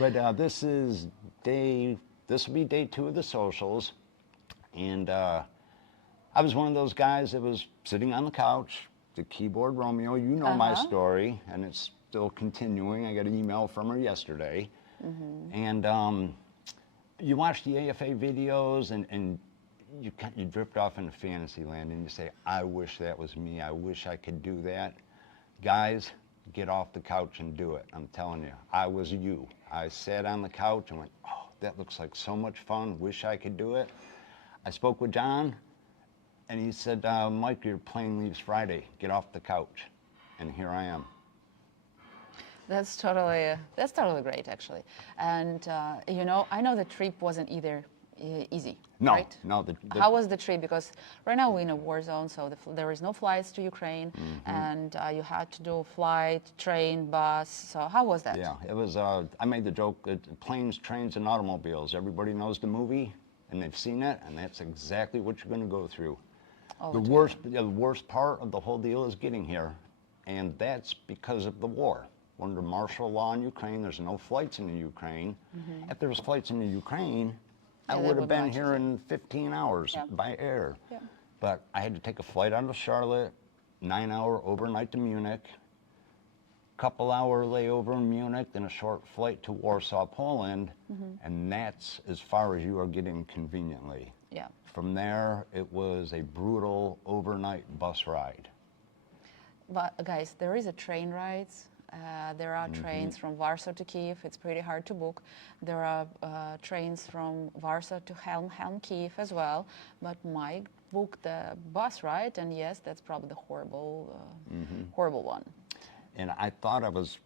But this will be day 2 of the socials. And I was one of those guys that was sitting on the couch, the keyboard Romeo. You know my story, and it's still continuing. I got an email from her yesterday. And you watch the AFA videos, and you drift off into fantasy land, and you say, I wish that was me. I wish I could do that. Guys, get off the couch and do it. I'm telling you, I was you. I sat on the couch and went, oh, that looks like so much fun. Wish I could do it. I spoke with John, and he said, Mike, your plane leaves Friday. Get off the couch. And here I am. That's totally great, actually. And, you know, I know the trip wasn't either easy, no, right? No. How was the trip? Because right now we're in a war zone, so there is no flights to Ukraine, and you had to do flight, train, bus. So how was that? Yeah, it was, I made the joke, planes, trains, and automobiles. Everybody knows the movie, and they've seen it, and that's exactly what you're going to go through. The worst part of the whole deal is getting here, and that's because of the war. Under martial law in Ukraine, there's no flights into Ukraine. If there was flights into Ukraine, I would have been here in 15 hours by air. But I had to take a flight out of Charlotte, 9-hour overnight to Munich, couple-hour layover in Munich, then a short flight to Warsaw, Poland, and that's as far as you are getting conveniently. Yeah. From there, it was a brutal overnight bus ride. But guys, there is a train rides. There are trains from Warsaw to Kyiv. It's pretty hard to book. There are trains from Warsaw to Helm, Kyiv as well. But Mike booked the bus ride, and yes, that's probably the horrible one. And I thought I was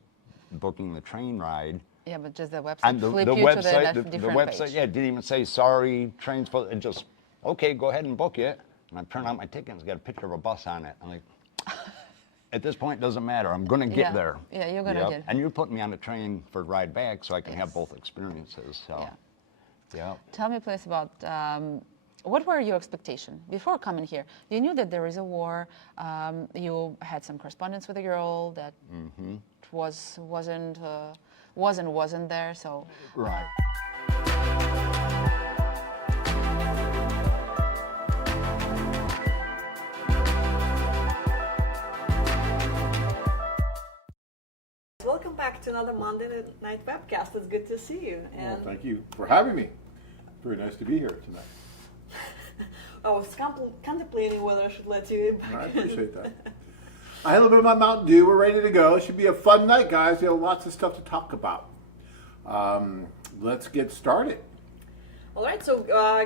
booking the train ride. Yeah, but just the website And the flip you website, to the different website, page. yeah, didn't even say sorry, train's full. It just, okay, go ahead and book it. And I turn out my ticket, and it's got a picture of a bus on it. I'm like, at this point, it doesn't matter. I'm going to get there. Yeah, you're going to get. And you're putting me on the train for a ride back, so I can have both experiences. So, yeah. Tell me, please, about what were your expectations before coming here? You knew that there is a war. You had some correspondence with a girl that wasn't there. So right. Welcome back to another Monday night webcast. It's good to see you. And well, thank you for having me. Very nice to be here tonight. I was contemplating whether I should let you back. I appreciate that. I had a little bit of my Mountain Dew. We're ready to go. It should be a fun night, guys. We have lots of stuff to talk about. Let's get started. All right, so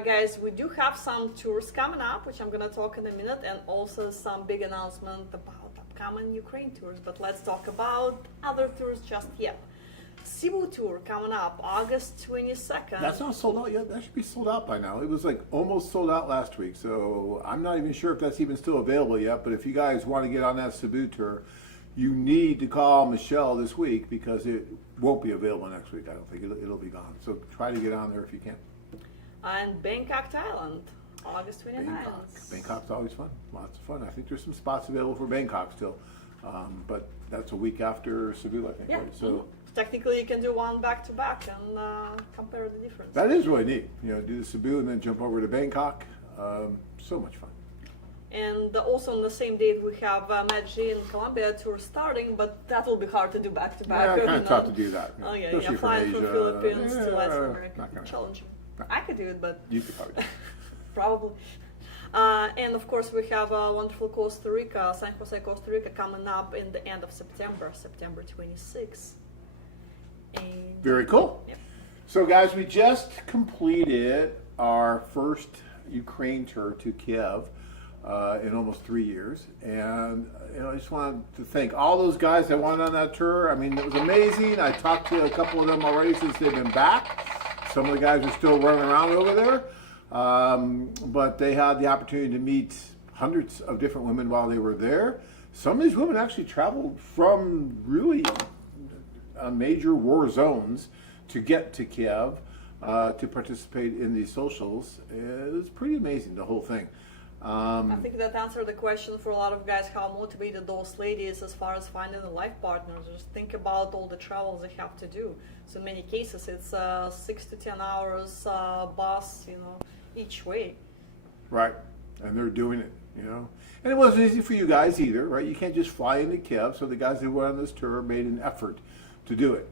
guys, we do have some tours coming up, which I'm going to talk in a minute, and also some big announcement about upcoming Ukraine tours. But let's talk about other tours just yet. Cebu tour coming up August 22nd. That's not sold out yet. That should be sold out by now. It was like almost sold out last week, so I'm not even sure if that's even still available yet. But if you guys want to get on that Cebu tour, you need to call Michelle this week because it won't be available next week. I don't think it'll be gone. So try to get on there if you can. And Bangkok, Thailand, August 29th. Bangkok's always fun. Lots of fun. I think there's some spots available for Bangkok still, but that's a week after Cebu, I think. Yeah. Right? So technically, you can do one back to back and compare the difference. that is really neat. You know, do the Cebu and then jump over to Bangkok. So much fun. And also on the same date we have Medellin and Colombia tour starting, but that will be hard to do back to back. Yeah, kind of tough to do that. Oh yeah, especially flying from Asia. Philippines to Latin America, not gonna challenging. happen. I could do it, but You could probably do it. probably. And of course we have wonderful Costa Rica, San Jose, Costa Rica coming up in the end of September, September 26th. And Very cool. Yep. So guys, we just completed our first Ukraine tour to Kyiv in almost 3 years. And I just wanted to thank all those guys that went on that tour. I mean, it was amazing. I talked to a couple of them already since they've been back. Some of the guys are still running around over there. But they had the opportunity to meet hundreds of different women while they were there. Some of these women actually traveled from really major war zones to get to Kyiv to participate in these socials. It was pretty amazing, the whole thing. I think that answered the question for a lot of guys, how motivated those ladies as far as finding a life partner. Just think about all the travels they have to do. So in many cases, it's 6 to 10 hours bus, each way. Right, and they're doing it, And it wasn't easy for you guys either, right? You can't just fly into Kiev, so the guys who went on this tour made an effort to do it.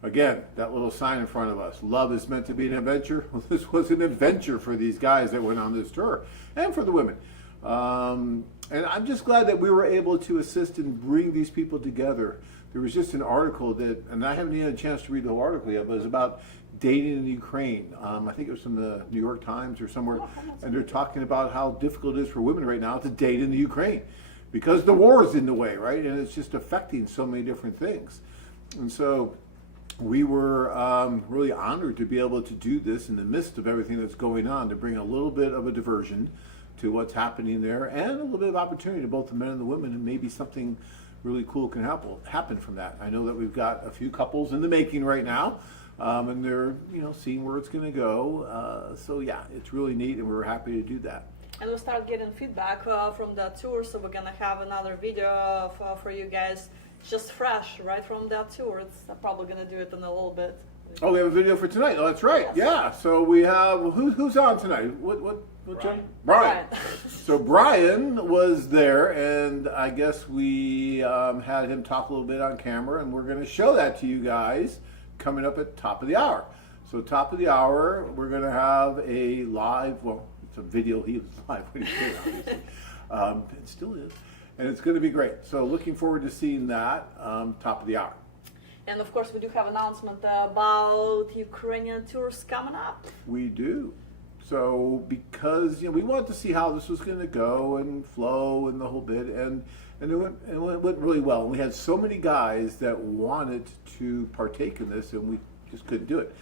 Again, that little sign in front of us, love is meant to be an adventure. Well, this was an adventure for these guys that went on this tour, and for the women. And I'm just glad that we were able to assist and bring these people together. There was just an article that, and I haven't even had a chance to read the whole article yet, but it was about dating in Ukraine. I think it was from the New York Times or somewhere, and they're talking about how difficult it is for women right now to date in the Ukraine because the war is in the way, right? And it's just affecting so many different things. And so we were really honored to be able to do this in the midst of everything that's going on, to bring a little bit of a diversion to what's happening there and a little bit of opportunity to both the men and the women, and maybe something really cool can happen from that. I know that we've got a few couples in the making right now, and they're seeing where it's going to go. So yeah, it's really neat, and we were happy to do that. And we'll start getting feedback from the tour, so we're gonna have another video for you guys, just fresh right from that tour. I'm probably gonna do it in a little bit. Oh, we have a video for tonight. Oh, that's right. Yes. Yeah. So we have who's on tonight? What John? Brian. So Brian was there, and I guess we had him talk a little bit on camera, and we're going to show that to you guys coming up at top of the hour. So top of the hour, we're going to have a live. Well, it's a video. He was live when he came, obviously. It still is, and it's going to be great. So looking forward to seeing that top of the hour. And of course, we do have announcement about Ukrainian tours coming up. We do. So because we wanted to see how this was going to go and flow and the whole bit, and it went really well. And we had so many guys that wanted to partake in this, and we just couldn't do it.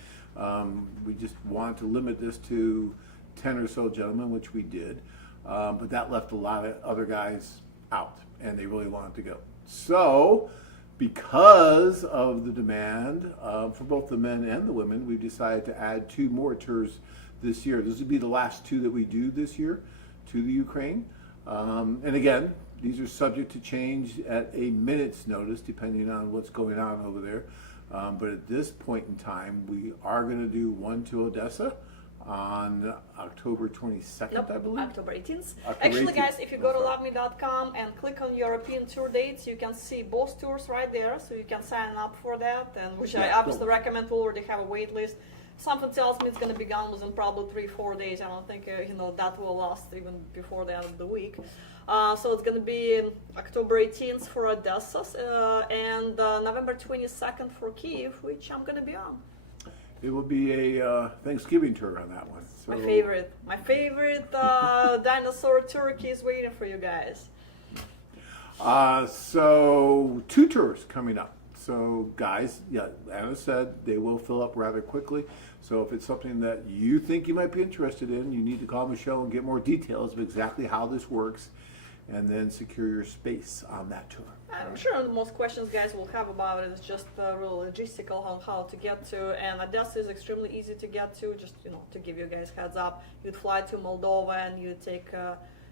We just wanted to limit this to 10 or so gentlemen, which we did, but that left a lot of other guys out, and they really wanted to go. So because of the demand for both the men and the women, we decided to add 2 more tours this year. This would be the last 2 that we do this year to the Ukraine. And again, these are subject to change at a minute's notice, depending on what's going on over there. But at this point in time, we are going to do one to Odessa on October 22nd, Nope, I believe. October 18th. October Actually, 18th. guys, if you go to loveme.com and click on European tour dates, you can see both tours right there, so you can sign up for that, and which I Yeah, obviously cool. recommend. We already have a wait list. Something tells me it's going to be gone within probably 3-4 days. I don't think that will last even before the end of the week. So it's going to be October 18th for Odessa and November 22nd for Kiev, which I'm going to be on. It will be a Thanksgiving tour on that one. So, My favorite dinosaur turkey is waiting for you guys. So 2 tours coming up. So guys, yeah, Anna said they will fill up rather quickly. So if it's something that you think you might be interested in, you need to call Michelle and get more details of exactly how this works, and then secure your space on that tour. I'm sure the most questions guys will have about it is just real logistical on how to get to, and Odessa is extremely easy to get to. Just to give you guys heads up, you'd fly to Moldova and you take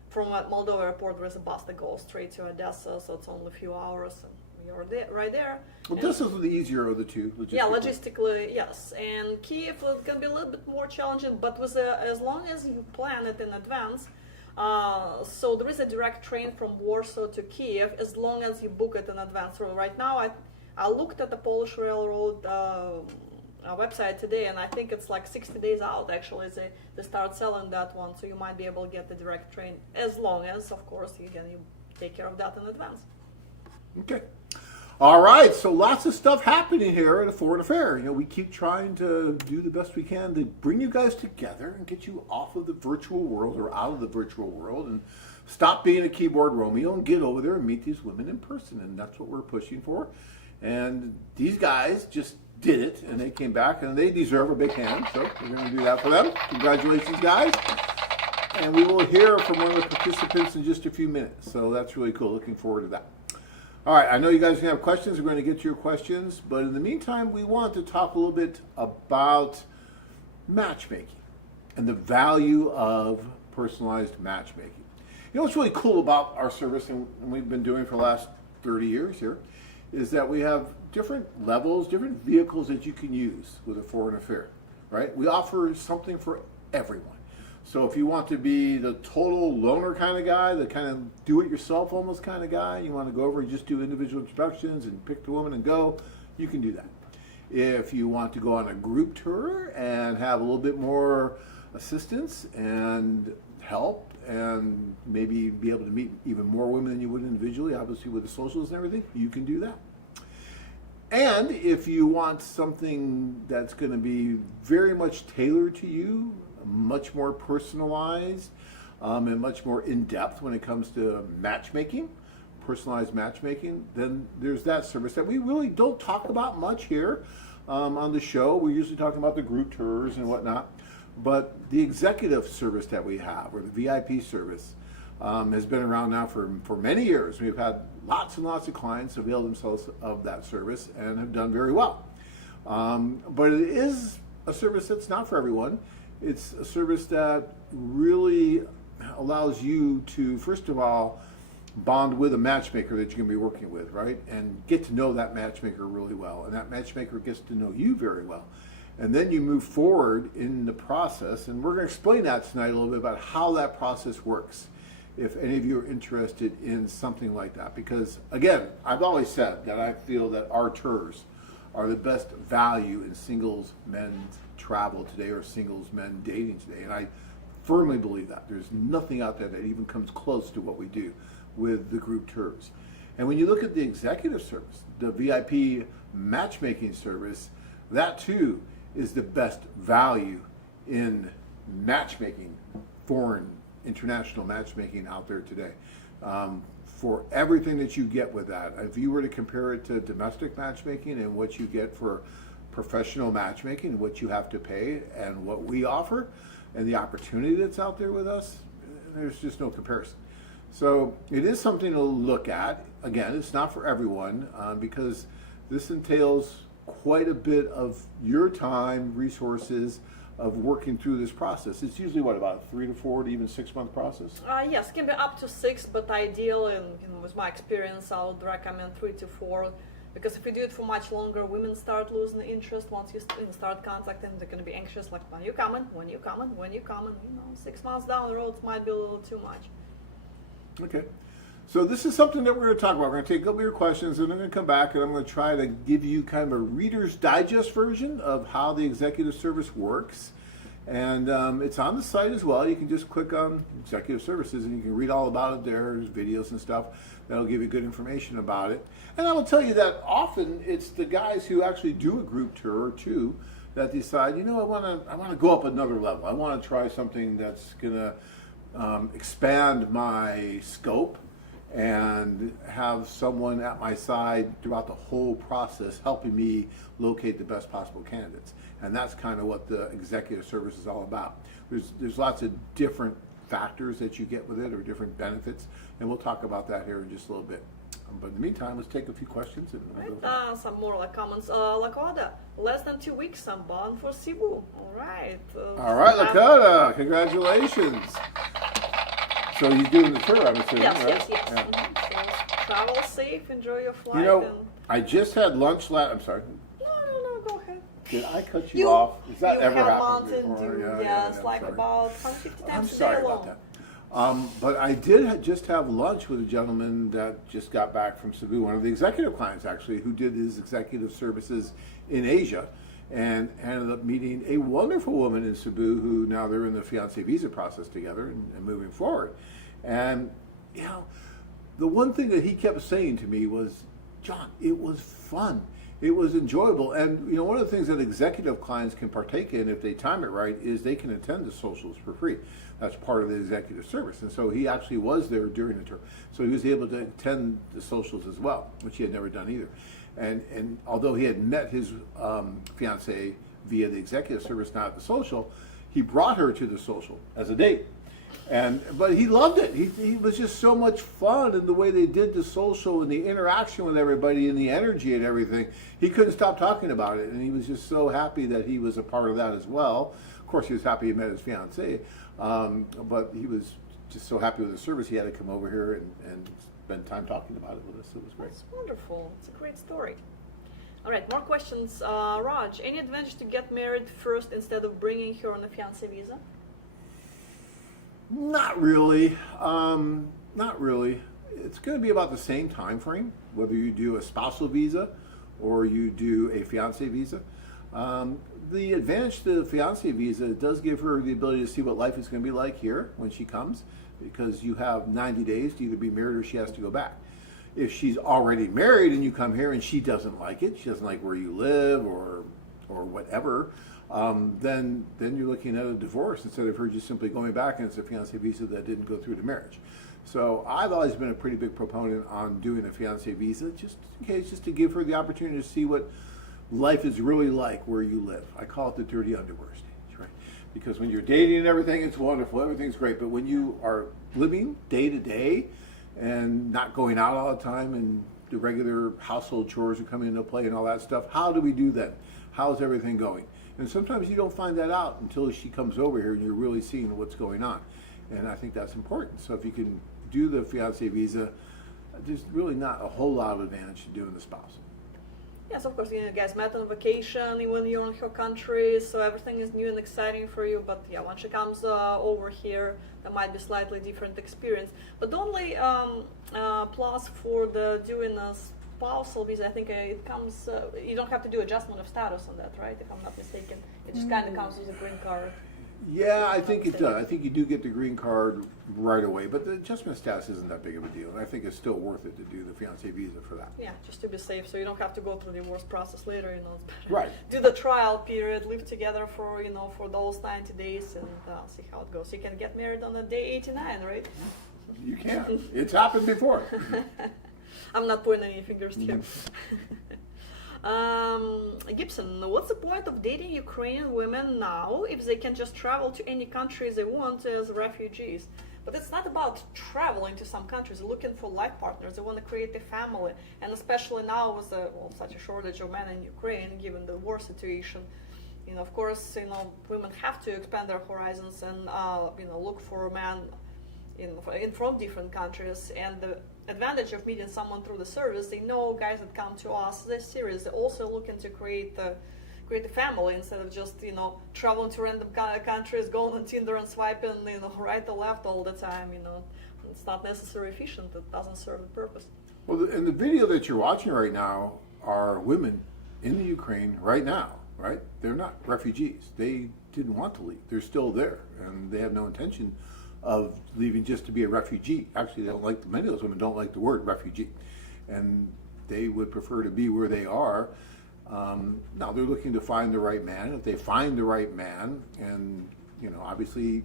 from Moldova airport there's a bus that goes straight to Odessa, so it's only a few hours and you're right there. Well, this is the easier of the 2. Yeah, logistically, yes. And Kiev is going to be a little bit more challenging, but with as long as you plan it in advance. So there is a direct train from Warsaw to Kiev as long as you book it in advance. So right now, I looked at the Polish Railroad website today, and I think it's like 60 days out actually. They start selling that one, so you might be able to get the direct train as long as, of course, you take care of that in advance. Okay. All right, so lots of stuff happening here at a Foreign Affair. We keep trying to do the best we can to bring you guys together and get you off of the virtual world or out of the virtual world and stop being a keyboard Romeo and get over there and meet these women in person. And that's what we're pushing for. And these guys just did it, and they came back, and they deserve a big hand. So we're going to do that for them. Congratulations, guys. And we will hear from one of the participants in just a few minutes. So that's really cool. Looking forward to that. All right, I know you guys are going to have questions. We're going to get to your questions. But in the meantime, we want to talk a little bit about matchmaking and the value of personalized matchmaking. You know what's really cool about our service, and we've been doing for the last 30 years here, is that we have different levels, different vehicles that you can use with a foreign affair, right? We offer something for everyone. So if you want to be the total loner kind of guy, the kind of do-it-yourself almost kind of guy, you want to go over and just do individual introductions and pick the woman and go, you can do that. If you want to go on a group tour and have a little bit more assistance and help and maybe be able to meet even more women than you would individually, obviously with the socials and everything, you can do that. And if you want something that's going to be very much tailored to you, much more personalized, and much more in-depth when it comes to matchmaking, personalized matchmaking, then there's that service that we really don't talk about much here on the show. We're usually talking about the group tours and whatnot. But the executive service that we have, or the VIP service, has been around now for many years. We've had lots and lots of clients avail themselves of that service and have done very well. But it is a service that's not for everyone. It's a service that really allows you to, first of all, bond with a matchmaker that you're going to be working with, right? And get to know that matchmaker really well. And that matchmaker gets to know you very well. And then you move forward in the process. And we're going to explain that tonight a little bit about how that process works, if any of you are interested in something like that. Because, again, I've always said that I feel that our tours are the best value in singles men's travel today, or singles men dating today. And I firmly believe that. There's nothing out there that even comes close to what we do with the group tours. And when you look at the executive service, the VIP matchmaking service, that too is the best value in matchmaking, foreign, international matchmaking out there today. For everything that you get with that, if you were to compare it to domestic matchmaking and what you get for professional matchmaking, what you have to pay and what we offer, and the opportunity that's out there with us, there's just no comparison. So it is something to look at. Again, it's not for everyone because this entails quite a bit of your time, resources, of working through this process. It's usually what, about 3 to 4 to even 6 month process? Yes, can be up to 6, but ideal, and with my experience, I would recommend 3 to 4. Because if you do it for much longer, women start losing interest once you start contacting. They're going to be anxious, like, when you coming, when you coming, when you coming. 6 months down the road might be a little too much. Okay. So this is something that we're going to talk about. We're going to take a couple of your questions, and I'm going to come back, and I'm going to try to give you kind of a Reader's Digest version of how the executive service works. And it's on the site as well. You can just click on Executive Services, and you can read all about it there. There's videos and stuff that'll give you good information about it. And I will tell you that often it's the guys who actually do a group tour or two that decide, I want to go up another level. I want to try something that's going to expand my scope and have someone at my side throughout the whole process helping me locate the best possible candidates. And that's kind of what the executive service is all about. There's lots of different factors that you get with it, or different benefits, and we'll talk about that here in just a little bit. But in the meantime, let's take a few questions. And we'll Some more comments. Lakota, less than 2 weeks, I'm bound for Cebu. All right. All right, Lakota, congratulations. So you're doing the tour, I'm assuming, Yes, right? yes. Yeah. So travel safe, enjoy your flight. I just had lunch I'm sorry. No, go ahead. Did I cut you off? Has that ever have happened Mountain before? Dew, Yeah, like sorry. about 150 times I'm a day sorry alone. about that. But I did just have lunch with a gentleman that just got back from Cebu, one of the executive clients actually, who did his executive services in Asia, and ended up meeting a wonderful woman in Cebu who now they're in the fiancé visa process together and moving forward. And the one thing that he kept saying to me was, John, it was fun. It was enjoyable. And one of the things that executive clients can partake in if they time it right is they can attend the socials for free. That's part of the executive service. And so he actually was there during the tour. So he was able to attend the socials as well, which he had never done either. And although he had met his fiancée via the executive service, not at the social, he brought her to the social as a date. But he loved it. He was just so much fun in the way they did the social and the interaction with everybody and the energy and everything. He couldn't stop talking about it, and he was just so happy that he was a part of that as well. Of course, he was happy he met his fiancée, but he was just so happy with the service, he had to come over here and spend time talking about it with us. It was great. That's wonderful. It's a great story. All right, more questions. Raj, any advantage to get married first instead of bringing her on a fiancé visa? Not really. Not really. It's going to be about the same time frame, whether you do a spousal visa or you do a fiancé visa. The advantage to the fiancé visa does give her the ability to see what life is going to be like here when she comes, because you have 90 days to either be married or she has to go back. If she's already married and you come here and she doesn't like it, she doesn't like where you live or whatever, then you're looking at a divorce instead of her just simply going back and it's a fiancé visa that didn't go through to marriage. So I've always been a pretty big proponent on doing a fiancé visa, just in case, just to give her the opportunity to see what life is really like where you live. I call it the dirty underwear stage, right? Because when you're dating and everything, it's wonderful, everything's great. But when you are living day to day and not going out all the time and the regular household chores are coming into play and all that stuff, how do we do that? How's everything going? And sometimes you don't find that out until she comes over here and you're really seeing what's going on. And I think that's important. So if you can do the fiancé visa, there's really not a whole lot of advantage to doing the spousal. Yes, of course, you guys met on vacation when you're in her country, so everything is new and exciting for you. But yeah, when she comes over here, there might be slightly different experience. But the only plus for the doing a spousal visa, I think it comes, you don't have to do adjustment of status on that, right? If I'm not mistaken. It just kind of comes with a green card. Yeah, I think it does. I think you do get the green card right away, but the adjustment status isn't that big of a deal. And I think it's still worth it to do the fiancé visa for that. Yeah, just to be safe, so you don't have to go through the divorce process later. It's better. Right. Do the trial period, live together for for those 90 days, and see how it goes. You can get married on day 89, right? You can. It's happened before. I'm not pointing any fingers here. Gibson, what's the point of dating Ukrainian women now if they can just travel to any country they want as refugees? But it's not about traveling to some countries, looking for life partners. They want to create a family, and especially now with such a shortage of men in Ukraine, given the war situation. Of course, women have to expand their horizons and look for men from different countries. And the advantage of meeting someone through the service, they know guys that come to us, they're serious. They're also looking to create a family instead of just traveling to random countries, going on Tinder and swiping right or left all the time. It's not necessarily efficient. It doesn't serve the purpose. Well, and the video that you're watching right now are women in the Ukraine right now, right? They're not refugees. They didn't want to leave. They're still there, and they have no intention of leaving just to be a refugee. Actually, many of those women don't like the word refugee, and they would prefer to be where they are. Now they're looking to find the right man. If they find the right man, and obviously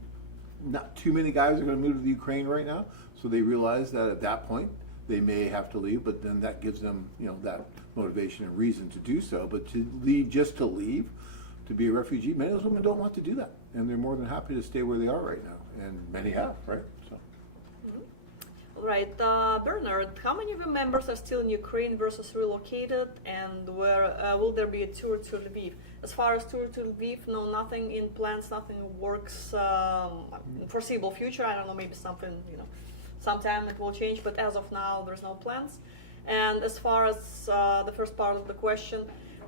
not too many guys are going to move to the Ukraine right now, so they realize that at that point they may have to leave, but then that gives them that motivation and reason to do so. But to leave just to leave, to be a refugee, many of those women don't want to do that, and they're more than happy to stay where they are right now. And many have, right? So. All right, Bernard, how many of your members are still in Ukraine versus relocated, and where will there be a tour to Lviv? As far as tour to Lviv, no, nothing in plans, nothing works in foreseeable future. I don't know, maybe something, sometime it will change, but as of now, there's no plans. And as far as the first part of the question,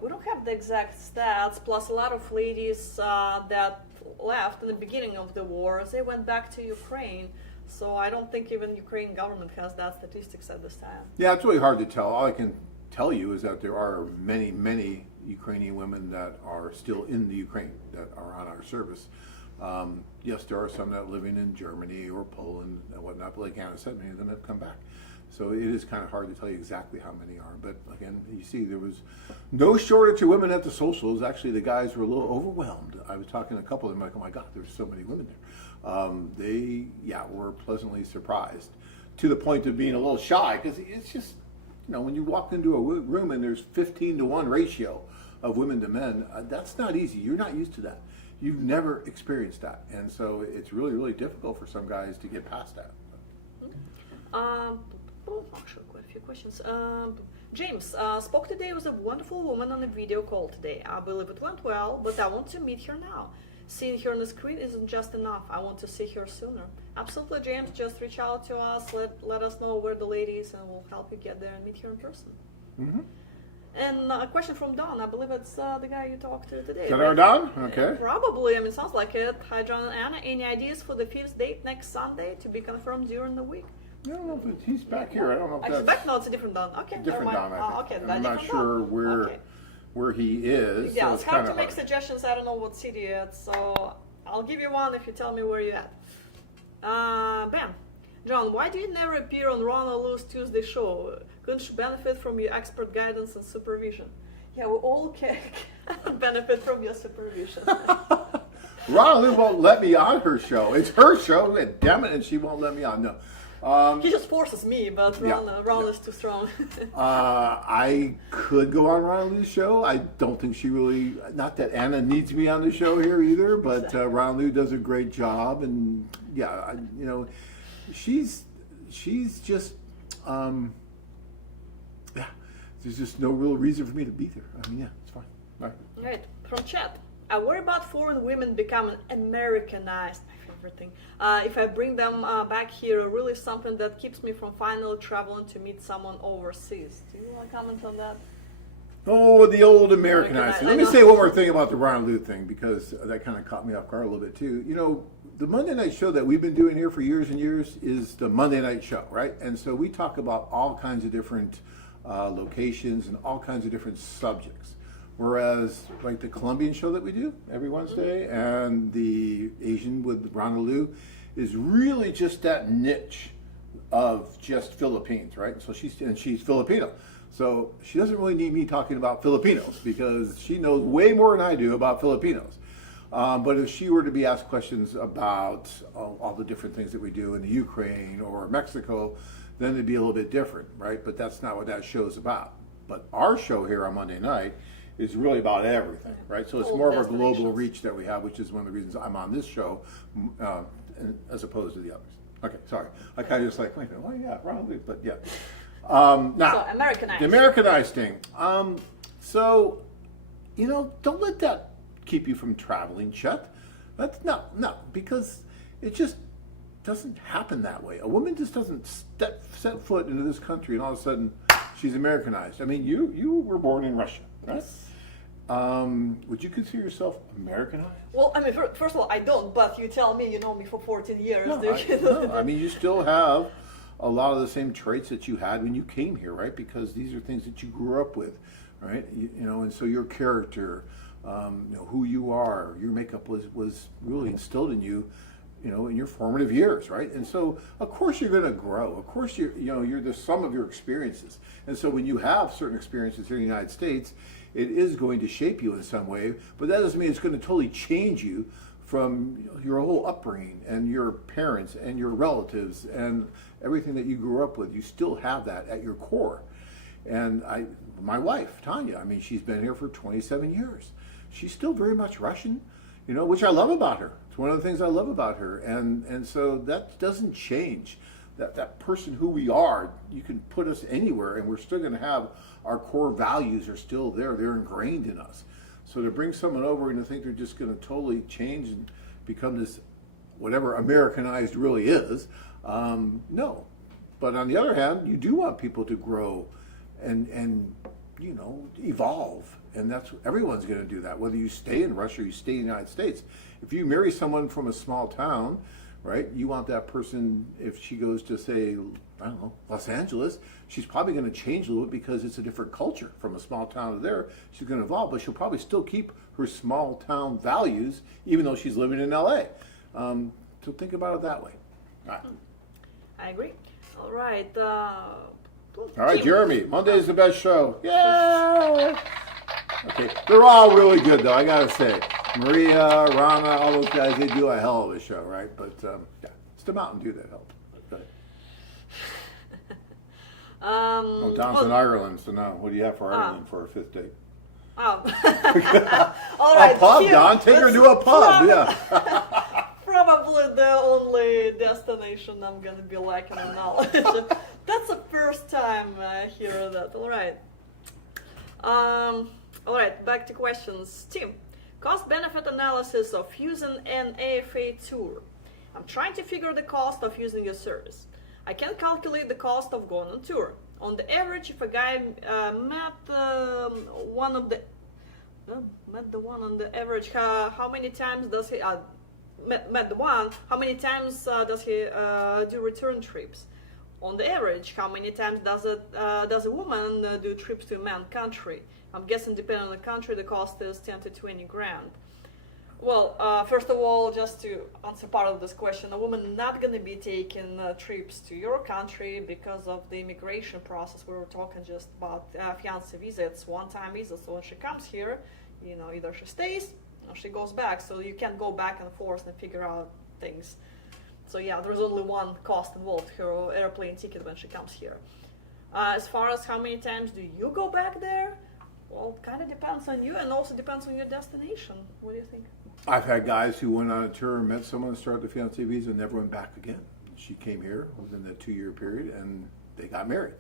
we don't have the exact stats, plus a lot of ladies that left in the beginning of the war, they went back to Ukraine. So I don't think even Ukraine government has that statistics at this time. Yeah, it's really hard to tell. All I can tell you is that there are many, many Ukrainian women that are still in the Ukraine, that are on our service. Yes, there are some that are living in Germany or Poland and whatnot, but like Anna said, many of them have come back. So it is kind of hard to tell you exactly how many are. But again, you see there was no shortage of women at the socials. Actually, the guys were a little overwhelmed. I was talking to a couple of them, like, oh my God, there's so many women there. They were pleasantly surprised, to the point of being a little shy, because it's just, when you walk into a room and there's 15-to-1 ratio of women to men, that's not easy. You're not used to that. You've never experienced that. And so it's really, really difficult for some guys to get past that. Actually, quite a few questions. James, spoke today with a wonderful woman on a video call today. I believe it went well, but I want to meet her now. seeing her on the screen isn't just enough. I want to see her sooner. Absolutely, James. Just reach out to us. Let us know where the lady is, and we'll help you get there and meet her in person. Mm-hmm. And a question from Don. I believe it's the guy you talked to today. Is that right? our Don? Okay. Probably. I mean, sounds like it. Hi, John and Anna. Any ideas for the 5th date next Sunday to be confirmed during the week? I don't know if he's back here. I don't know if I that's suspect no, it's a different Don. Okay, different never mind. Don, I think. Okay, I'm not different sure Don. where he is. Yeah, so it's hard kinda to make suggestions. I don't know what city you're at, so I'll give you one if you tell me where you're at. Bam. John, why do you never appear on Ron or Lou's Tuesday show? Couldn't you benefit from your expert guidance and supervision? Yeah, we all can benefit from your supervision. Ronald won't let me on her show. It's her show, and damn it, and she won't let me on. No. He just forces me, but Ron is too strong. I could go on Ron Lou's show. I don't think she really, not that Anna needs me on the show here either, but Ron Lou does a great job. And yeah, she's just, there's just no real reason for me to be there. I mean, yeah, it's fine. Right. Right, from chat. I worry about foreign women becoming Americanized, my favorite thing. If I bring them back here, really something that keeps me from finally traveling to meet someone overseas. Do you want to comment on that? Oh, the old Americanized. Americanized. Let me say one more thing about the Ron Lou thing, because that kind of caught me off guard a little bit too. You know, the Monday night show that we've been doing here for years and years is the Monday night show, right? And so we talk about all kinds of different locations and all kinds of different subjects. Whereas, like the Colombian show that we do every Wednesday and the Asian with Ron Lou is really just that niche of just Philippines, right? So she's Filipino. So she doesn't really need me talking about Filipinos because she knows way more than I do about Filipinos. But if she were to be asked questions about all the different things that we do in the Ukraine or Mexico, then it'd be a little bit different, right? But that's not what that show's about. But our show here on Monday night is really about everything, right? So it's All more of a destinations. global reach that we have, which is one of the reasons I'm on this show as opposed to the others. Okay, sorry. I kind of just like, wait a minute, well, yeah, Ron Lou, but yeah. Now, So, Americanized. the Americanized thing. So, don't let that keep you from traveling, Chet. That's no, because it just doesn't happen that way. A woman just doesn't set foot into this country and all of a sudden she's Americanized. I mean, you were born in Russia, right? Would you consider yourself Americanized? Well, I mean, first of all, I don't, but you tell me, you know me for 14 years. No, I mean, you still have a lot of the same traits that you had when you came here, right? Because these are things that you grew up with, right? And so your character, who you are, your makeup was really instilled in you, in your formative years, right? And so, of course, you're going to grow. Of course, you're the sum of your experiences. And so, when you have certain experiences here in the United States, it is going to shape you in some way. But that doesn't mean it's going to totally change you from your whole upbringing and your parents and your relatives and everything that you grew up with. You still have that at your core. And my wife, Tanya, I mean, she's been here for 27 years. She's still very much Russian, which I love about her. It's one of the things I love about her. And so that doesn't change. That person who we are, you can put us anywhere and we're still going to have our core values are still there. They're ingrained in us. So to bring someone over and to think they're just going to totally change and become this, whatever Americanized really is, no. But on the other hand, you do want people to grow and evolve. And everyone's going to do that, whether you stay in Russia or you stay in the United States. If you marry someone from a small town, right, you want that person, if she goes to, say, I don't know, Los Angeles, she's probably going to change a little bit because it's a different culture from a small town to there. She's going to evolve, but she'll probably still keep her small town values, even though she's living in LA. So think about it that way. All right. I agree. All right. All right, Jeremy, Monday's the best show. Yay! Okay, they're all really good, though, I got to say. Maria, Rana, all those guys, they do a hell of a show, right? But, yeah, it's the Mountain Dew that helped. Go ahead. Don's in Ireland, so now what do you have for Ireland for a 5th date? All right. A pub, Don. Take her to a pub, yeah. Probably the only destination I'm going to be lacking in knowledge. That's the first time I hear that. All right. All right, back to questions. Tim, Cost-benefit analysis of using an AFA tour. I'm trying to figure the cost of using your service. I can calculate the cost of going on tour. On the average, if a guy met one of the met the one on the average, how many times does he met the one? How many times does he do return trips? On the average, how many times does a woman do trips to a man country? I'm guessing depending on the country, the cost is 10 to 20 grand. Well, first of all, just to answer part of this question, a woman not going to be taking trips to your country because of the immigration process. We were talking just about fiancé visa. It's one-time visa, so when she comes here, you know, either she stays or she goes back. So you can't go back and forth and figure out things. So yeah, there's only one cost involved, her airplane ticket when she comes here. As far as how many times do you go back there? Well, it kind of depends on you, and also depends on your destination. What do you think? I've had guys who went on a tour and met someone, started the fiancé visa, and never went back again. She came here within the 2-year period, and they got married.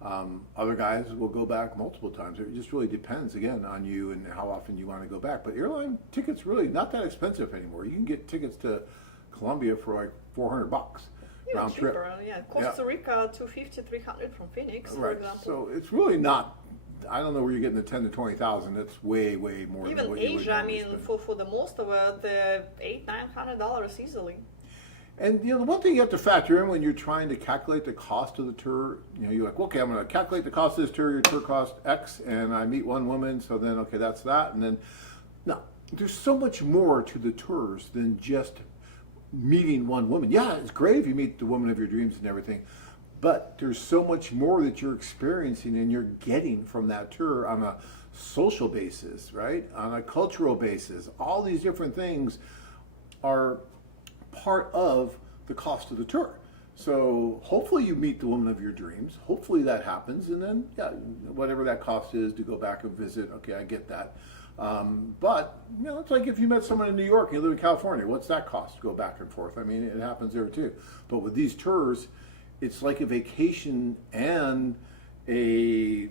Other guys will go back multiple times. It just really depends, again, on you and how often you want to go back. But airline tickets really not that expensive anymore. You can get tickets to Colombia for like $400 Even round cheaper, trip. yeah. Costa Rica, 250, 300 from Phoenix, for Right. example. So it's really not. I don't know where you're getting the 10 to 20,000. It's way, way more than Even what you would Asia, I normally mean, spend. for the most of it, $800-900 easily. And you know, the one thing you have to factor in when you're trying to calculate the cost of the tour, you know, you're like, okay, I'm going to calculate the cost of this tour. Your tour cost X, and I meet one woman, so then okay, that's that. And then, no, there's so much more to the tours than just meeting one woman. Yeah, it's great if you meet the woman of your dreams and everything, but there's so much more that you're experiencing and you're getting from that tour on a social basis, right? On a cultural basis. All these different things are part of the cost of the tour. So hopefully you meet the woman of your dreams. Hopefully that happens, and then yeah, whatever that cost is to go back and visit. Okay, I get that. But you know, it's like if you met someone in New York and you live in California, what's that cost to go back and forth? I mean, it happens there too. But with these tours, it's like a vacation and a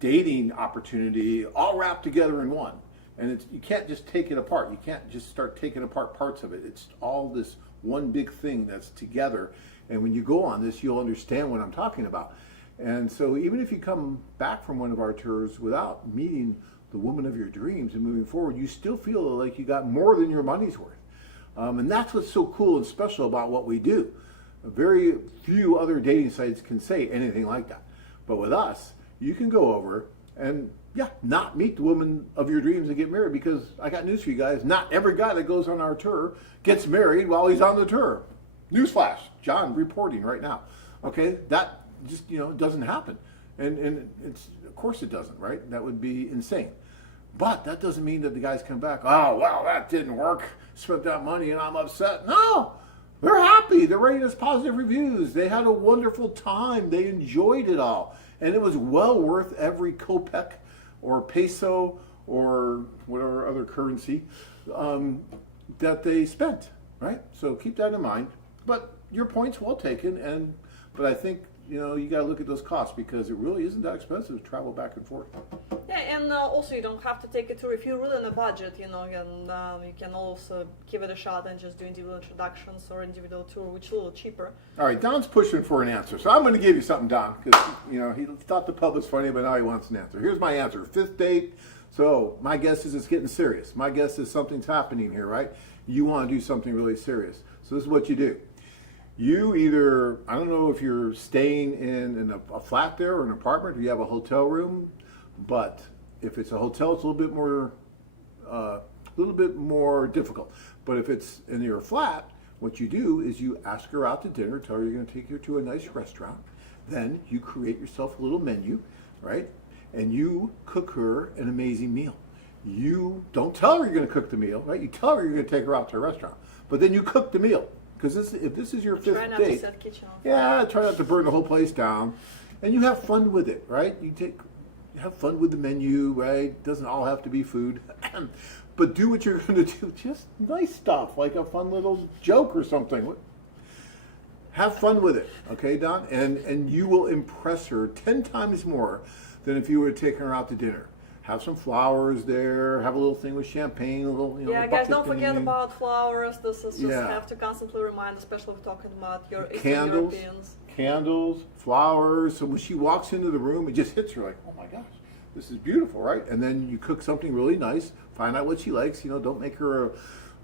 dating opportunity all wrapped together in one. And it's, you can't just take it apart. You can't just start taking apart parts of it. It's all this one big thing that's together. And when you go on this, you'll understand what I'm talking about. And so even if you come back from one of our tours without meeting the woman of your dreams and moving forward, you still feel like you got more than your money's worth. And that's what's so cool and special about what we do. Very few other dating sites can say anything like that. But with us, you can go over and yeah, not meet the woman of your dreams and get married, because I got news for you guys. Not every guy that goes on our tour gets married while he's on the tour. Newsflash, John reporting right now. Okay, that just, you know, doesn't happen. And it's, of course it doesn't, right? That would be insane. But that doesn't mean that the guys come back, oh, well, that didn't work. Spent that money and I'm upset. No, they're happy. They're writing us positive reviews. They had a wonderful time. They enjoyed it all. And it was well worth every kopeck or peso or whatever other currency that they spent, right? So keep that in mind. But your point's well taken, but I think, you know, you got to look at those costs, because it really isn't that expensive to travel back and forth. Yeah, and also you don't have to take a tour if you're really on a budget, you know, and you can also give it a shot and just do individual introductions or individual tour, which is a little cheaper. All right, Don's pushing for an answer, so I'm going to give you something, Don, because, you know, he thought the pub was funny, but now he wants an answer. Here's my answer. 5th date. So my guess is it's getting serious. My guess is something's happening here, right? You want to do something really serious. So this is what you do. You either, I don't know if you're staying in a flat there or an apartment, or you have a hotel room, but if it's a hotel, it's a little bit more difficult. But if it's in your flat, what you do is you ask her out to dinner, tell her you're going to take her to a nice restaurant. Then you create yourself a little menu, right? And you cook her an amazing meal. You don't tell her you're going to cook the meal, right? You tell her you're going to take her out to a restaurant, but then you cook the meal. Because if this is your 5th Try not date, to set kitchen on fire. yeah, try not to burn the whole place down, and you have fun with it, right? You have fun with the menu, right? It doesn't all have to be food, but do what you're going to do. Just nice stuff, like a fun little joke or something. Have fun with it, okay, Don? And you will impress her 10 times more than if you were taking her out to dinner. have some flowers there, have a little thing with champagne, a little, you know, Yeah, guys, don't bucket forget thing. about flowers. This is just Yeah. have to constantly remind, especially if talking about your Eastern Candles. Europeans. Candles, flowers. So when she walks into the room, it just hits her like, oh my gosh, this is beautiful, right? And then you cook something really nice, find out what she likes. You know, don't make her a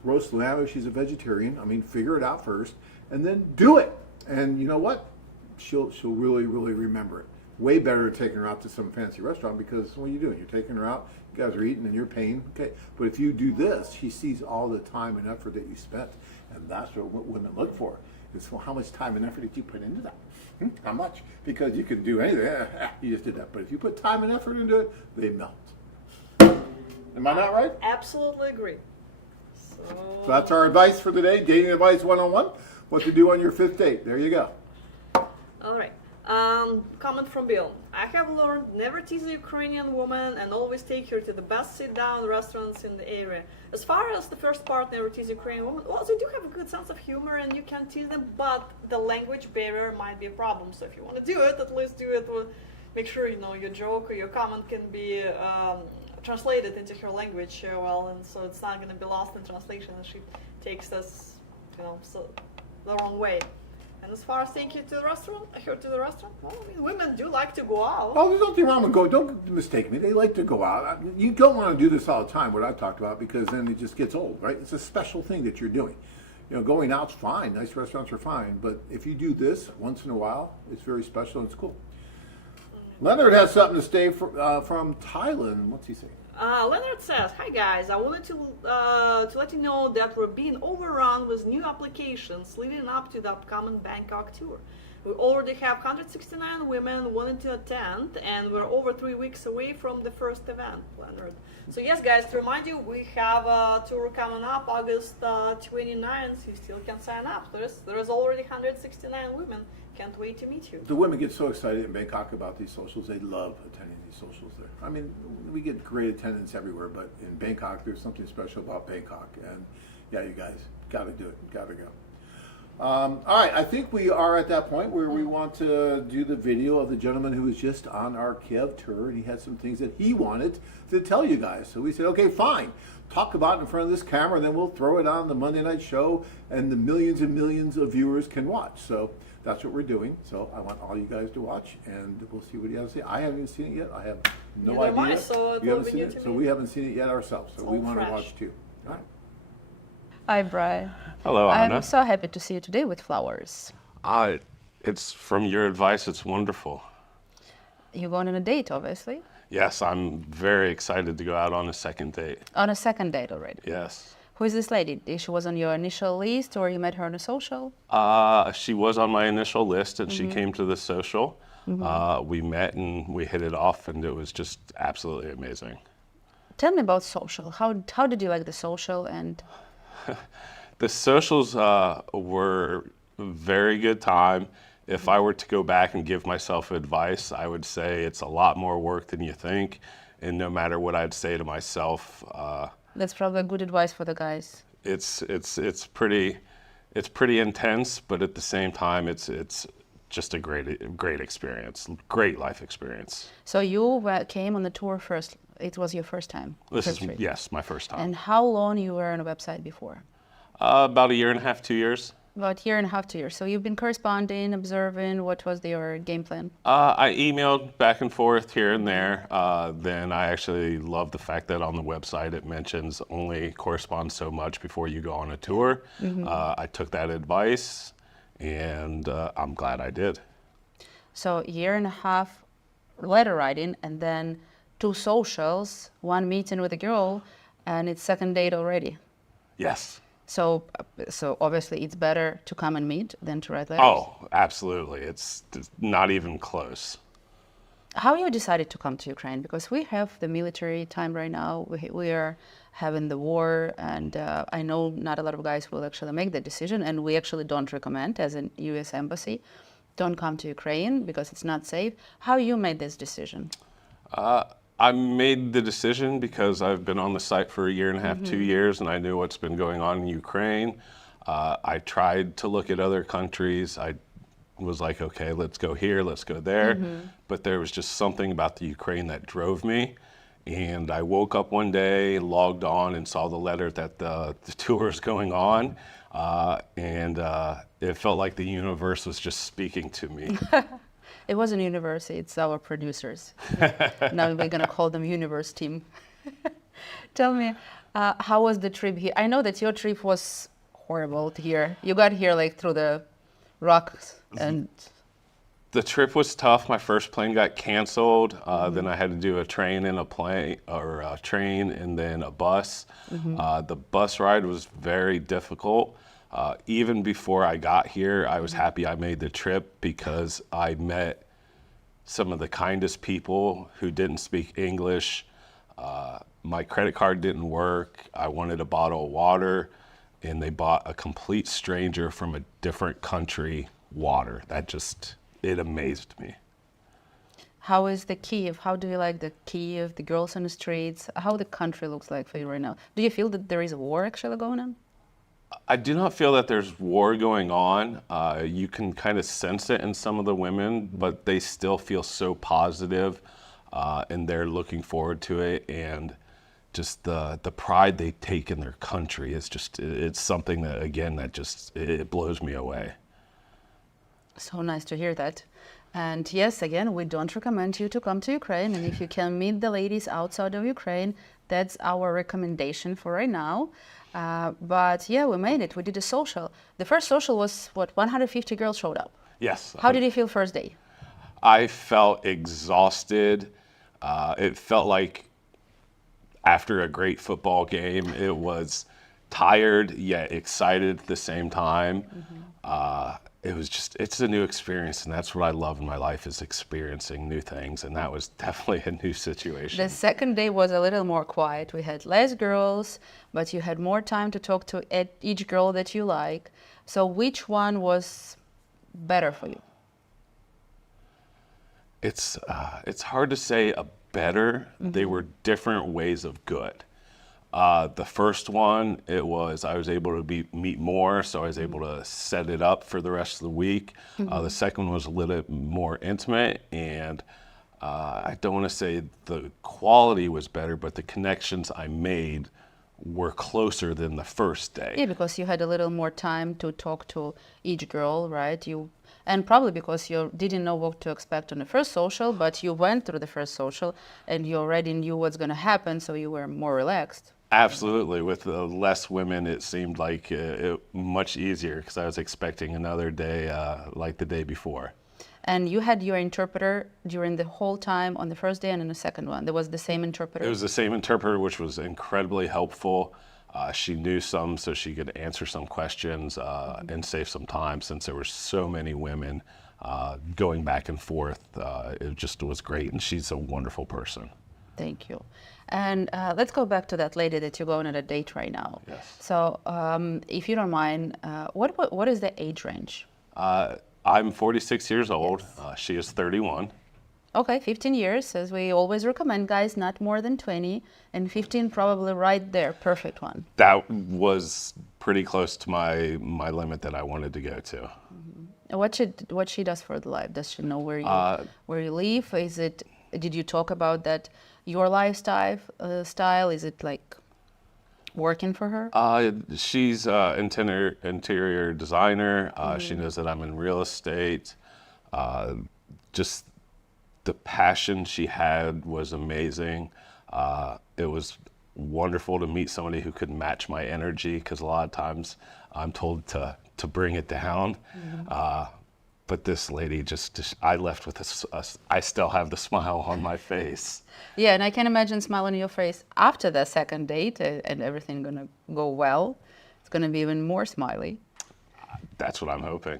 roast lamb if she's a vegetarian. I mean, figure it out first, and then do it. And you know what? She'll really remember it. Way better than taking her out to some fancy restaurant, because what are you doing? You're taking her out, you guys are eating and you're paying, okay? But if you do this, she sees all the time and effort that you spent, and that's what women look for. Is, well, how much time and effort did you put into that? How much? Because you can do anything. You just did that. But if you put time and effort into it, they melt. Am I not right? Absolutely agree. So that's our advice for today. Dating advice 101. What to do on your 5th date. There you go. All right. Comment from Bill. I have learned never tease a Ukrainian woman and always take her to the best sit-down restaurants in the area. As far as the first part, never tease Ukrainian woman, well, they do have a good sense of humor and you can tease them, but the language barrier might be a problem. So if you want to do it, at least do it with, make sure, you know, your joke or your comment can be translated into her language well, and so it's not going to be lost in translation and she takes this, you know, so the wrong way. And as far as taking you to the restaurant, well, I mean, women do like to go out. Oh, there's nothing wrong with going. Don't mistake me. They like to go out. You don't want to do this all the time, what I've talked about, because then it just gets old, right? It's a special thing that you're doing. You know, going out's fine. Nice restaurants are fine. But if you do this once in a while, it's very special and it's cool. Leonard has something to say from Thailand. What's he saying? Leonard says, "Hi guys, I wanted to let you know that we're being overrun with new applications leading up to the upcoming Bangkok tour. We already have 169 women wanting to attend, and we're over 3 weeks away from the first event." Leonard. So yes, guys, to remind you, we have a tour coming up August 29th. You still can sign up. There is already 169 women. Can't wait to meet you. The women get so excited in Bangkok about these socials. They love attending these socials there. I mean, we get great attendance everywhere, but in Bangkok, there's something special about Bangkok. And yeah, you guys got to do it. Got to go. All right, I think we are at that point where we want to do the video of the gentleman who was just on our KYIV tour, and he had some things that he wanted to tell you guys. So we said, okay, fine. Talk about it in front of this camera, then we'll throw it on the Monday night show, and the millions and millions of viewers can watch. So that's what we're doing. So I want all you guys to watch, and we'll see what he has to say. I haven't even seen it yet. I have no Neither am I, idea. so it You will haven't be seen new it, to so me. we haven't seen it yet ourselves. So It's we all want to fresh. watch too. All right. Hi, Brian. Hello, Anna. I'm so happy to see you today with flowers. It's from your advice. It's wonderful. You're going on a date, obviously. Yes, I'm very excited to go out on a second date. On a second date already. Yes. Who is this lady? She was on your initial list, or you met her on a social? She was on my initial list, and she came to the social. We met and we hit it off, and it was just absolutely amazing. Tell me about social. How did you like the social? And The socials were a very good time. If I were to go back and give myself advice, I would say it's a lot more work than you think. And no matter what I'd say to myself, that's probably good advice for the guys. it's pretty intense, but at the same time, it's just a great experience, great life experience. So you came on the tour first. It was your first time. This is, first trip. yes, my first time. And how long you were on a website before? About a year and a half, 2 years. About a year and a half, 2 years. So you've been corresponding, observing. What was your game plan? I emailed back and forth here and there. Then I actually love the fact that on the website it mentions only correspond so much before you go on a tour. I took that advice, and I'm glad I did. So a year and a half letter writing, and then 2 socials, 1 meeting with a girl, and it's second date already. Yes. So obviously it's better to come and meet than to write letters. Oh, absolutely. It's not even close. How you decided to come to Ukraine? Because we have the military time right now. We are having the war, and I know not a lot of guys will actually make that decision, and we actually don't recommend as a U.S. embassy, don't come to Ukraine because it's not safe. How you made this decision? I made the decision because I've been on the site for a year and a half, 2 years, and I knew what's been going on in Ukraine. I tried to look at other countries. I was like, okay, let's go here, let's go there. But there was just something about the Ukraine that drove me. And I woke up one day, logged on, and saw the letter that the tour is going on. And it felt like the universe was just speaking to me. It wasn't University, it's our producers. Now we're going to call them Universe team. Tell me, how was the trip here? I know that your trip was horrible here. You got here like through the rocks and... The trip was tough. My first plane got canceled. Then I had to do a train and a plane, or a train and then a bus. The bus ride was very difficult. Even before I got here, I was happy I made the trip because I met some of the kindest people who didn't speak English. My credit card didn't work. I wanted a bottle of water, and they bought a complete stranger from a different country water. That just... it amazed me. How is the Kyiv? How do you like the Kyiv, the girls on the streets? How the country looks like for you right now? Do you feel that there is a war actually going on? I do not feel that there's war going on. You can kind of sense it in some of the women, but they still feel so positive, and they're looking forward to it. And just the pride they take in their country is just, it's something that, again, that just, it blows me away. So nice to hear that. And yes, again, we don't recommend you to come to Ukraine. And if you can meet the ladies outside of Ukraine, that's our recommendation for right now. But yeah, we made it. We did a social. The first social was, what, 150 girls showed up? Yes. How did you feel first day? I felt exhausted. It felt like after a great football game, it was tired yet excited at the same time. It was just, it's a new experience, and that's what I love in my life, is experiencing new things, and that was definitely a new situation. The second day was a little more quiet. We had less girls, but you had more time to talk to each girl that you like. So which one was better for you? It's hard to say a better. They were different ways of good. The first one, I was able to meet more, so I was able to set it up for the rest of the week. The second one was a little bit more intimate, and I don't want to say the quality was better, but the connections I made were closer than the first day. Yeah, because you had a little more time to talk to each girl, right? And probably because you didn't know what to expect on the first social, but you went through the first social and you already knew what's going to happen, so you were more relaxed. Absolutely. With less women, it seemed like much easier, because I was expecting another day like the day before. And you had your interpreter during the whole time on the first day and on the second one. There was the same interpreter? It was the same interpreter, which was incredibly helpful. She knew some, so she could answer some questions and save some time, since there were so many women going back and forth. It just was great, and she's a wonderful person. Thank you. And let's go back to that lady that you're going on a date right now. Yes. So if you don't mind, what is the age range? I'm 46 years old. She is 31. Okay, 15 years, as we always recommend, guys, not more than 20, and 15 probably right there, perfect one. That was pretty close to my limit that I wanted to go to. What she does for the life? Does she know where you live? Did you talk about that, your lifestyle style? Is it like working for her? She's interior designer. She knows that I'm in real estate. Just the passion she had was amazing. It was wonderful to meet somebody who could match my energy, because a lot of times I'm told to bring it down. But this lady I left with I still have the smile on my face. Yeah, and I can imagine smile on your face after the second date, and everything gonna go well. It's gonna be even more smiley. That's what I'm hoping.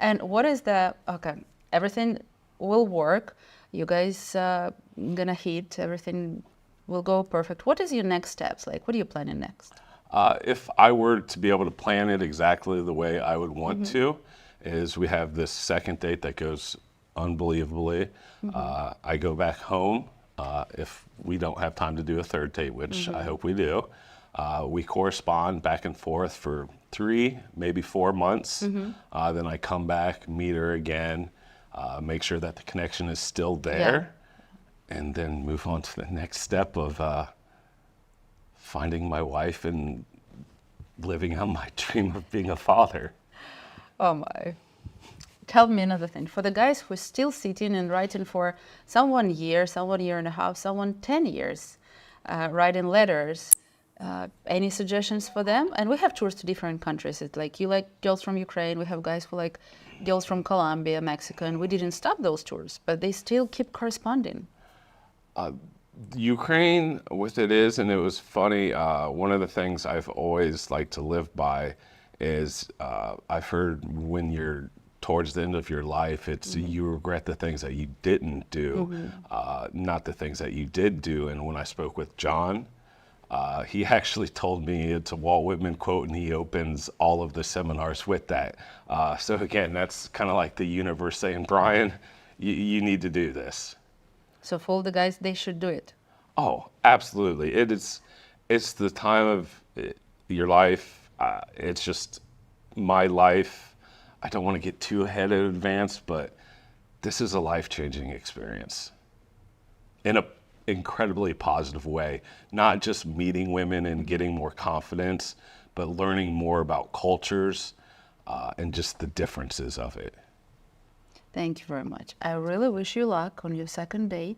And what is okay, everything will work. You guys gonna hit, everything will go perfect. What is your next steps? Like, what are you planning next? If I were to be able to plan it exactly the way I would want to, is we have this second date that goes unbelievably. I go back home. If we don't have time to do a third date, which I hope we do, we correspond back and forth for 3, maybe 4 months. Then I come back, meet her again, make sure that the connection is still there. and then move on to the next step of finding my wife and living out my dream of being a father. Oh my. Tell me another thing. For the guys who are still sitting and writing for someone year and a half, someone 10 years, writing letters, any suggestions for them? And we have tours to different countries. It's like you like girls from Ukraine. We have guys who like girls from Colombia, Mexico, and we didn't stop those tours, but they still keep corresponding. Ukraine, what it is, and it was funny, one of the things I've always liked to live by is I've heard when you're towards the end of your life, it's you regret the things that you didn't do, not the things that you did do. And when I spoke with John, he actually told me it's a Walt Whitman quote, and he opens all of the seminars with that. So again, that's kind of like the universe saying, Brian, you need to do this. So for all the guys, they should do it. Oh, absolutely. It's the time of your life. It's just my life. I don't want to get too ahead in advance, but this is a life-changing experience in an incredibly positive way. Not just meeting women and getting more confidence, but learning more about cultures and just the differences of it. Thank you very much. I really wish you luck on your second date.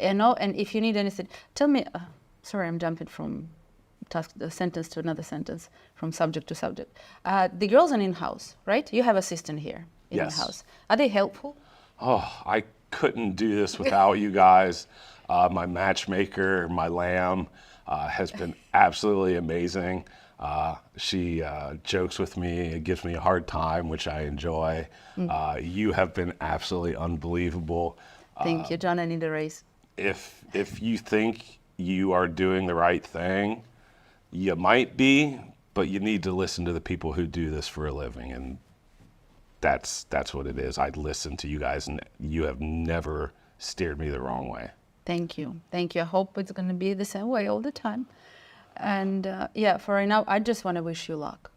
And if you need anything, tell me, sorry, I'm jumping from the sentence to another sentence, from subject to subject. The girls are in-house, right? You have assistant here in Yes. the house. Are they helpful? Oh, I couldn't do this without you guys. My matchmaker, my lamb, has been absolutely amazing. She jokes with me, it gives me a hard time, which I enjoy. You have been absolutely unbelievable. Thank you, John. I need a raise. If you think you are doing the right thing, you might be, but you need to listen to the people who do this for a living, and that's what it is. I listen to you guys, and you have never steered me the wrong way. Thank you. Thank you. I hope it's going to be the same way all the time. And yeah, for right now, I just want to wish you luck.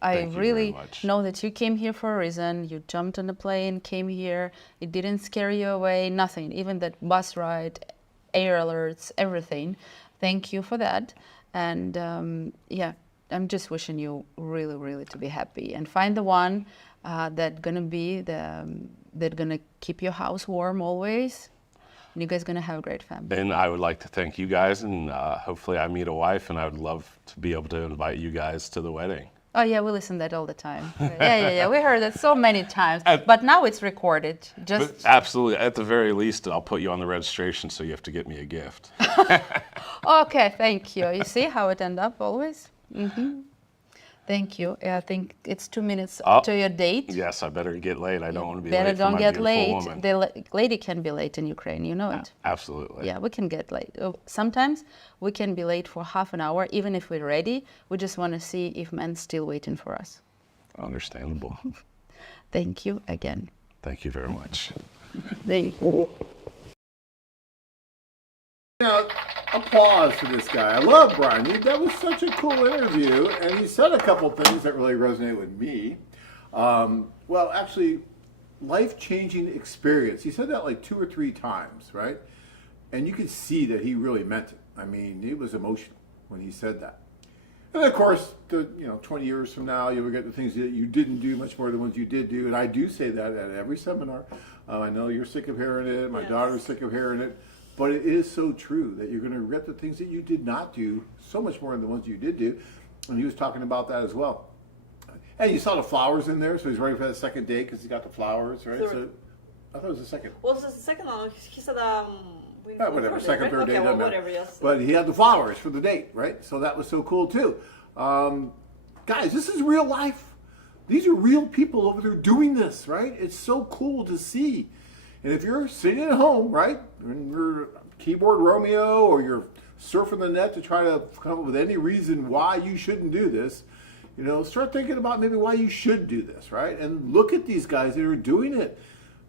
I Thank you very really much. know that you came here for a reason. You jumped on a plane, came here. It didn't scare you away, nothing. Even that bus ride, air alerts, everything. Thank you for that. And yeah, I'm just wishing you really, really to be happy and find the one that gonna keep your house warm always. And you guys gonna have a great family. And I would like to thank you guys, and hopefully I meet a wife, and I would love to be able to invite you guys to the wedding. Oh yeah, we listen to that all the time. Yeah. We heard that so many times. But now it's recorded. Just But absolutely, at the very least, I'll put you on the registration, so you have to get me a gift. okay. Thank you. You see how it end up always. Thank you. I think it's 2 minutes to your date. Yes, I better get late. I don't want to be Better late for don't my get beautiful late. woman. The lady can be late in Ukraine. You know it. Absolutely. Yeah, we can get late. Sometimes we can be late for half an hour, even if we're ready. We just want to see if men's still waiting for us. Understandable. Thank you again. Thank you very much. Thank you. Now, applause for this guy. I love Brian. That was such a cool interview, and he said a couple things that really resonate with me. Well, actually, life-changing experience. He said that like 2 or 3 times, right? And you could see that he really meant it. I mean, he was emotional when he said that. And of course, 20 years from now, you'll get the things that you didn't do much more than the ones you did do. And I do say that at every seminar. I know you're sick of hearing it. My daughter's sick of hearing it. But it is so true that you're going to regret the things that you did not do so much more than the ones you did do. And he was talking about that as well. And you saw the flowers in there, so he's ready for that second date because he got the flowers, right? So I thought it was the second. What was the second one? He said, Whatever, second, third date, okay, doesn't matter. whatever, yes. But he had the flowers for the date, right? So that was so cool too. Guys, this is real life. These are real people over there doing this, right? It's so cool to see. And if you're sitting at home, right, and you're keyboard Romeo, or you're surfing the net to try to come up with any reason why you shouldn't do this, start thinking about maybe why you should do this, right? And look at these guys that are doing it.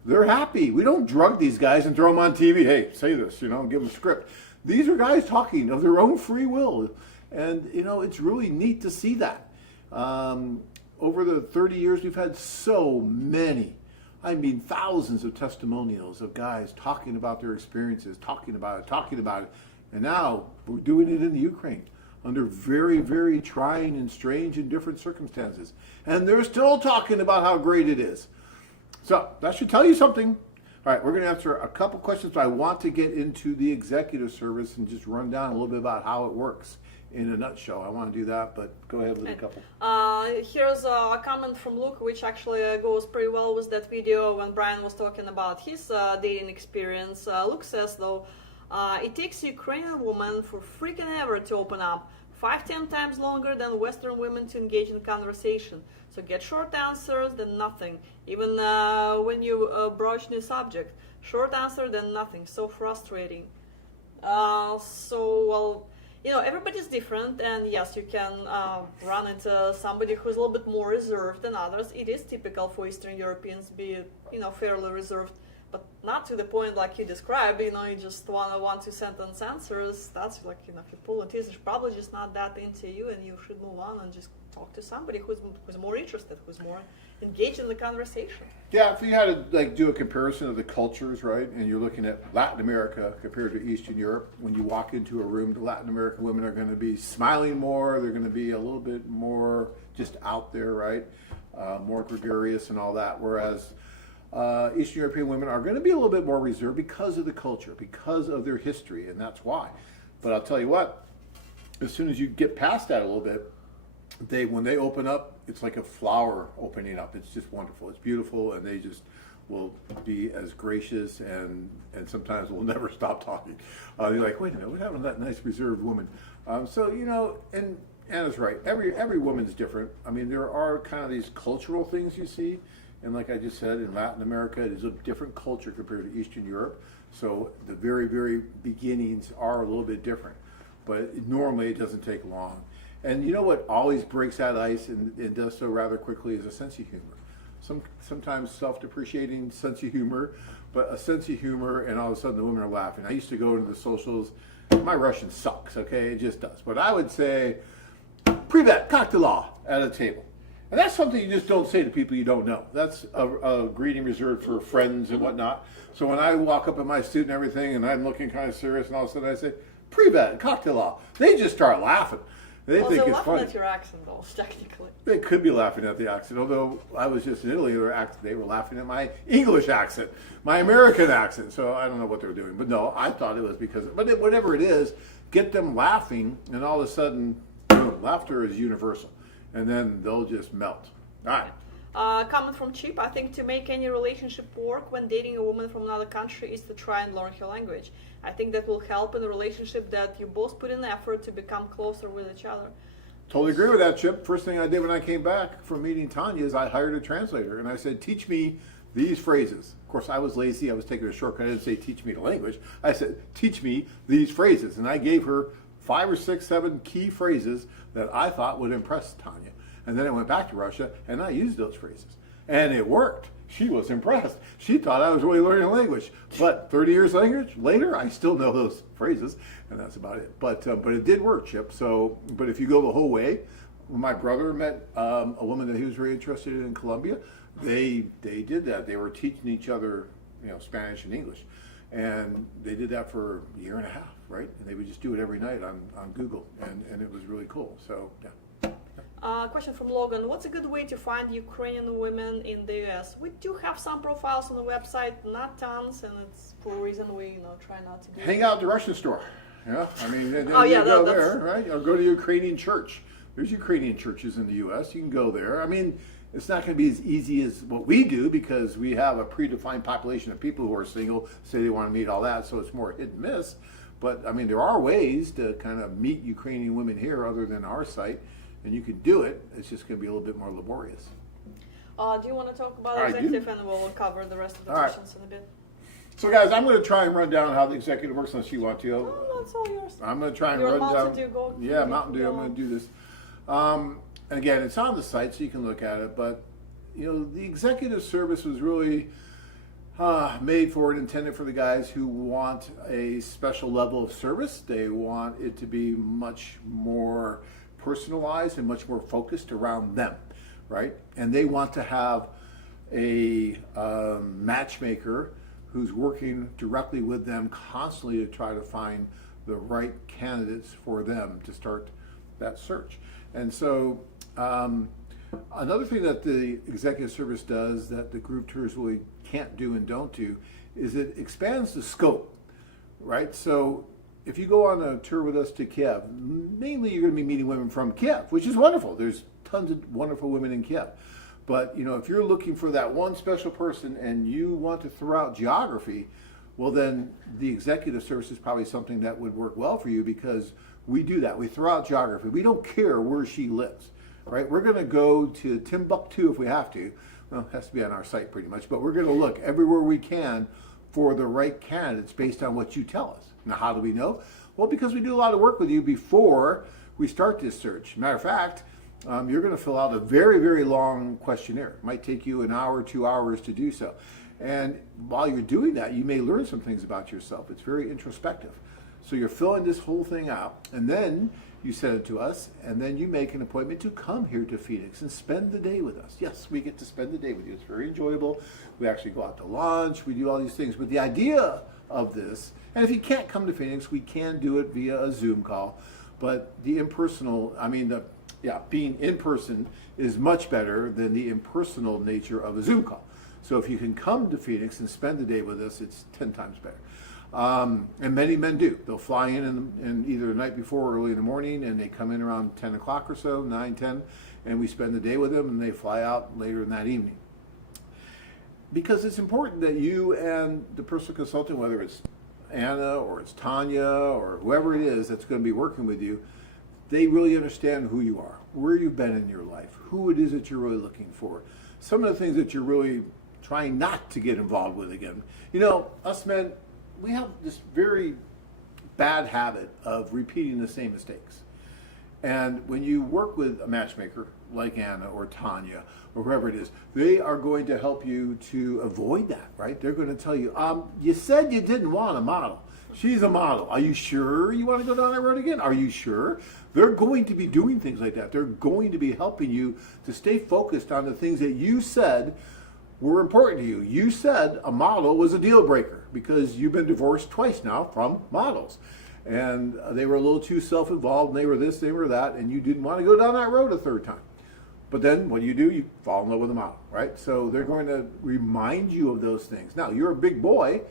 They're happy. We don't drug these guys and throw them on TV. Hey, say this, and give them a script. These are guys talking of their own free will. And, it's really neat to see that. Over the 30 years, we've had so many I mean, thousands of testimonials of guys talking about their experiences, talking about it. And now we're doing it in the Ukraine under very, very trying and strange and different circumstances. And they're still talking about how great it is. So that should tell you something. All right, we're going to answer a couple questions, but I want to get into the executive service and just run down a little bit about how it works in a nutshell. I want to do that, but go ahead with a couple. Here's a comment from Luke, which actually goes pretty well with that video when Brian was talking about his dating experience. Luke says, though, it takes a Ukrainian woman for freaking ever to open up, 5-10 times longer than Western women to engage in conversation. So get short answers than nothing. Even when you broach new subject, short answer than nothing. So frustrating. Well, you know, everybody's different, and yes, you can run into somebody who's a little bit more reserved than others. It is typical for Eastern Europeans to be, you know, fairly reserved, but not to the point like you described. You know, you just want to 1-2 sentence answers. That's like, you know, if you pull a teeth, it's probably just not that into you, and you should move on and just talk to somebody who's more interested, who's more engaged in the conversation. Yeah, if you had to like do a comparison of the cultures, right, and you're looking at Latin America compared to Eastern Europe, when you walk into a room, the Latin American women are going to be smiling more. They're going to be a little bit more just out there, right, more gregarious and all that. Whereas Eastern European women are going to be a little bit more reserved because of the culture, because of their history, and that's why. But I'll tell you what, as soon as you get past that a little bit, when they open up, it's like a flower opening up. It's just wonderful. It's beautiful, and they just will be as gracious and sometimes will never stop talking. You're like, wait a minute, what happened to that nice reserved woman? So, you know, and Anna's right. Every woman's different. I mean, there are kind of these cultural things you see. And like I just said, in Latin America, it is a different culture compared to Eastern Europe. So the very, very beginnings are a little bit different. But normally it doesn't take long. And you know what always breaks that ice and does so rather quickly is a sense of humor. Sometimes self-depreciating sense of humor, but a sense of humor, and all of a sudden the women are laughing. I used to go into the socials. My Russian sucks, okay? It just does. But I would say, "Privet, как дела?" at a table. And that's something you just don't say to people you don't know. That's a greeting reserved for friends and whatnot. So when I walk up in my suit and everything, and I'm looking kind of serious, and all of a sudden I say, "Privet, как дела?" They just start laughing. They think they're it's laughing funny. at your accent, though, technically. They could be laughing at the accent, although I was just in Italy. They were laughing at my English accent, my American accent. So I don't know what they were doing. But no, I thought it was because, whatever it is, get them laughing, and all of a sudden, boom, laughter is universal. And then they'll just melt. All right. Comment from Chip. I think to make any relationship work when dating a woman from another country is to try and learn her language. I think that will help in a relationship that you both put in effort to become closer with each other. Totally agree with that, Chip. First thing I did when I came back from meeting Tanya is I hired a translator, and I said, teach me these phrases. Of course, I was lazy. I was taking a shortcut. I didn't say teach me the language. I said, teach me these phrases. And I gave her 5 or 6, 7 key phrases that I thought would impress Tanya. And then I went back to Russia, and I used those phrases. And it worked. She was impressed. She thought I was really learning a language. But 30 years later, I still know those phrases, and that's about it. But it did work, Chip. So, but if you go the whole way, when my brother met a woman that he was very interested in Colombia, they did that. They were teaching each other, Spanish and English. And they did that for a year and a half, right? And they would just do it every night on Google, and it was really cool. So, yeah. Question from Logan. What's a good way to find Ukrainian women in the US? We do have some profiles on the website, not tons, and it's for a reason we try not to do Hang out at the Russian store. Yeah, I mean, you yeah, go that's... there, right? Or go to the Ukrainian church. There's Ukrainian churches in the US. You can go there. I mean, it's not going to be as easy as what we do because we have a predefined population of people who are single, say they want to meet all that, so it's more hit and miss. But, I mean, there are ways to kind of meet Ukrainian women here other than our site. And you can do it. It's just going to be a little bit more laborious. Do you want to talk about executive, and we'll cover the rest of the questions in a bit? So, guys, I'm going to try and run down how the executive works unless you want to. No, it's all yours. I'm going to try and Your run down. Mountain Dew, go. Yeah, Mountain Dew. I'm going to do this. Again, it's on the site, so you can look at it. But the executive service was really made for and intended for the guys who want a special level of service. They want it to be much more personalized and much more focused around them, right? And they want to have a matchmaker who's working directly with them constantly to try to find the right candidates for them to start that search. And so another thing that the executive service does that the group tours really can't do and don't do is it expands the scope, right? So if you go on a tour with us to Kiev, mainly you're going to be meeting women from Kiev, which is wonderful. There's tons of wonderful women in Kiev. But, you know, if you're looking for that one special person and you want to throw out geography, well, then the executive service is probably something that would work well for you, because we do that. We throw out geography. We don't care where she lives, right? We're going to go to Timbuktu if we have to. Well, it has to be on our site pretty much, but we're going to look everywhere we can for the right candidates based on what you tell us. Now, how do we know? Well, because we do a lot of work with you before we start this search. Matter of fact, you're going to fill out a very, very long questionnaire. It might take you an hour, 2 hours to do so. And while you're doing that, you may learn some things about yourself. It's very introspective. So you're filling this whole thing out, and then you send it to us, and then you make an appointment to come here to Phoenix and spend the day with us. Yes, we get to spend the day with you. It's very enjoyable. We actually go out to lunch. We do all these things. But the idea of this, and if you can't come to Phoenix, we can do it via a Zoom call. But the impersonal, being in person is much better than the impersonal nature of a Zoom call. So if you can come to Phoenix and spend the day with us, it's 10 times better. And many men do. They'll fly in either the night before or early in the morning, and they come in around 10 o'clock or so, 9, 10, and we spend the day with them, and they fly out later in that evening. Because it's important that you and the personal consultant, whether it's Anna or it's Tanya or whoever it is that's going to be working with you, they really understand who you are, where you've been in your life, who it is that you're really looking for, some of the things that you're really trying not to get involved with again. You know, us men, we have this very bad habit of repeating the same mistakes. And when you work with a matchmaker like Anna or Tanya or whoever it is, they are going to help you to avoid that, right? They're going to tell you, you said you didn't want a model. She's a model. Are you sure you want to go down that road again? Are you sure? They're going to be doing things like that. They're going to be helping you to stay focused on the things that you said were important to you. You said a model was a deal breaker because you've been divorced twice now from models. And they were a little too self-involved, and they were this, they were that, and you didn't want to go down that road a third time. But then what do? You fall in love with a model, right? So they're going to remind you of those things. Now, you're a big boy,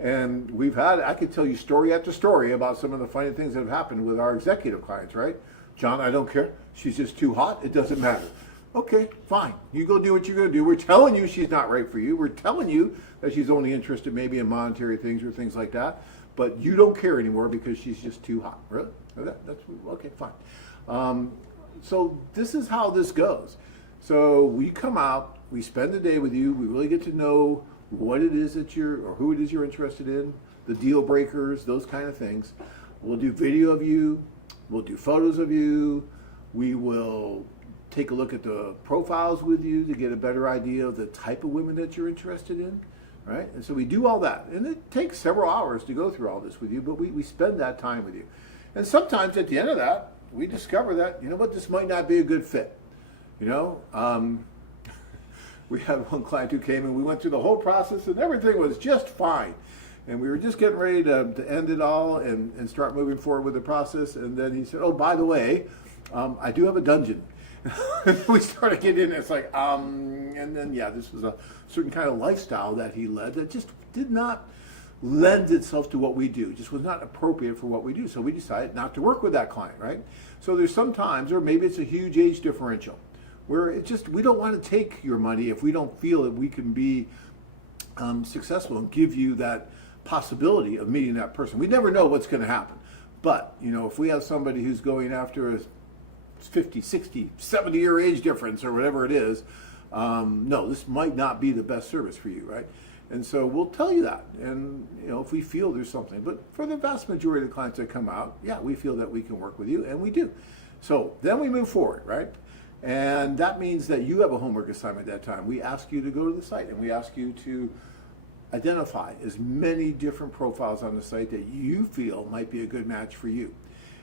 and I could tell you story after story about some of the funny things that have happened with our executive clients, right? John, I don't care. She's just too hot. It doesn't matter. Okay, fine. You go do what you're going to do. We're telling you she's not right for you. We're telling you that she's only interested maybe in monetary things or things like that. But you don't care anymore because she's just too hot. Really? That's okay, fine. So this is how this goes. So we come out, we spend the day with you, we really get to know what it is that or who it is you're interested in, the deal breakers, those kind of things. We'll do video of you, we'll do photos of you, we will take a look at the profiles with you to get a better idea of the type of women that you're interested in, right? And so we do all that. And it takes several hours to go through all this with you, but we spend that time with you. And sometimes at the end of that, we discover that, you know what, this might not be a good fit. You know, we had one client who came and we went through the whole process and everything was just fine. And we were just getting ready to end it all and start moving forward with the process. And then he said, oh, by the way, I do have a dungeon. We started getting in, it's like, and then, yeah, this was a certain kind of lifestyle that he led that just did not lend itself to what we do, just was not appropriate for what we do. So we decided not to work with that client, right? So there's some times, or maybe it's a huge age differential, where it just, we don't want to take your money if we don't feel that we can be successful and give you that possibility of meeting that person. We never know what's going to happen. But, you know, if we have somebody who's going after a 50, 60, 70-year age difference or whatever it is, no, this might not be the best service for you, right? And so we'll tell you that, and you know, if we feel there's something. But for the vast majority of the clients that come out, yeah, we feel that we can work with you, and we do. So then we move forward, right? And that means that you have a homework assignment at that time. We ask you to go to the site, and we ask you to identify as many different profiles on the site that you feel might be a good match for you.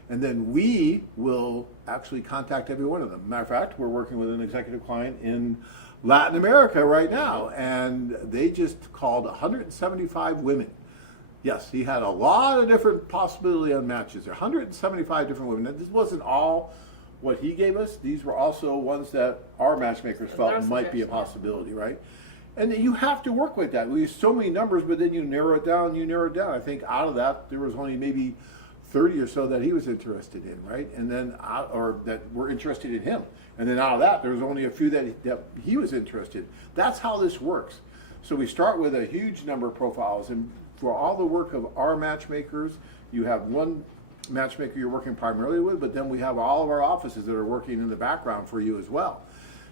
And then we will actually contact every one of them. Matter of fact, we're working with an executive client in Latin America right now, and they just called 175 women. Yes, he had a lot of different possibility on matches. There 175 different women. Now, this wasn't all what he gave us. These were also ones that our matchmakers felt might be a possibility, right? And you have to work with that. We use so many numbers, but then you narrow it down, I think out of that, there was only maybe 30 or so that he was interested in, right? And then, or that were interested in him. And then out of that, there was only a few that he was interested in. That's how this works. So we start with a huge number of profiles, and for all the work of our matchmakers, you have one matchmaker you're working primarily with, but then we have all of our offices that are working in the background for you as well.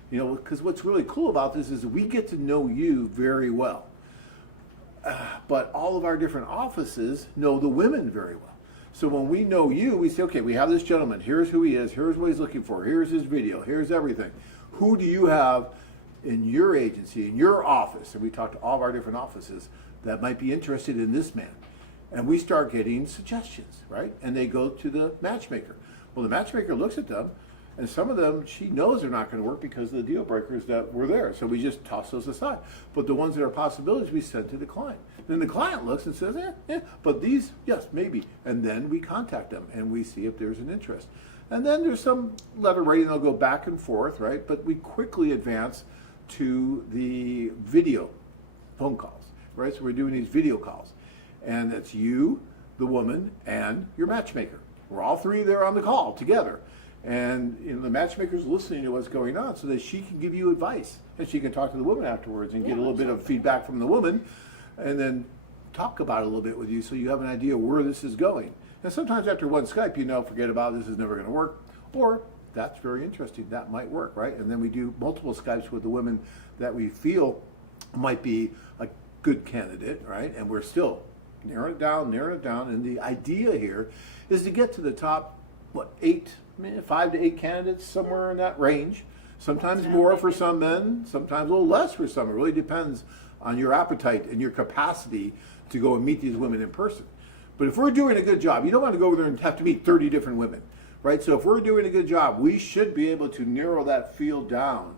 You know, because what's really cool about this is we get to know you very well. But all of our different offices know the women very well. So when we know you, we say, okay, we have this gentleman. Here's who he is. Here's what he's looking for. Here's his video. Here's everything. Who do you have in your agency, in your office? And we talk to all of our different offices that might be interested in this man. And we start getting suggestions, right? And they go to the matchmaker. Well, the matchmaker looks at them, and some of them, she knows they're not going to work because of the deal breakers that were there. So we just toss those aside. But the ones that are possibilities, we send to the client. Then the client looks and says, but these, yes, maybe. And then we contact them, and we see if there's an interest. And then there's some letter writing. They'll go back and forth, right? But we quickly advance to the video phone calls, right? So we're doing these video calls. And it's you, the woman, and your matchmaker. We're all three there on the call together. And you know, the matchmaker's listening to what's going on so that she can give you advice. And she can talk to the woman afterwards and get a little bit of feedback from the woman, and then talk about it a little bit with you so you have an idea where this is going. And sometimes after one Skype, you know, forget about it, this is never going to work. Or that's very interesting, that might work, right? And then we do multiple Skypes with the women that we feel might be a good candidate, right? And we're still narrowing it down. And the idea here is to get to the top, 5 to 8 candidates, somewhere in that range. Sometimes more for some men, sometimes a little less for some. It really depends on your appetite and your capacity to go and meet these women in person. But if we're doing a good job, you don't want to go over there and have to meet 30 different women, right? So if we're doing a good job, we should be able to narrow that field down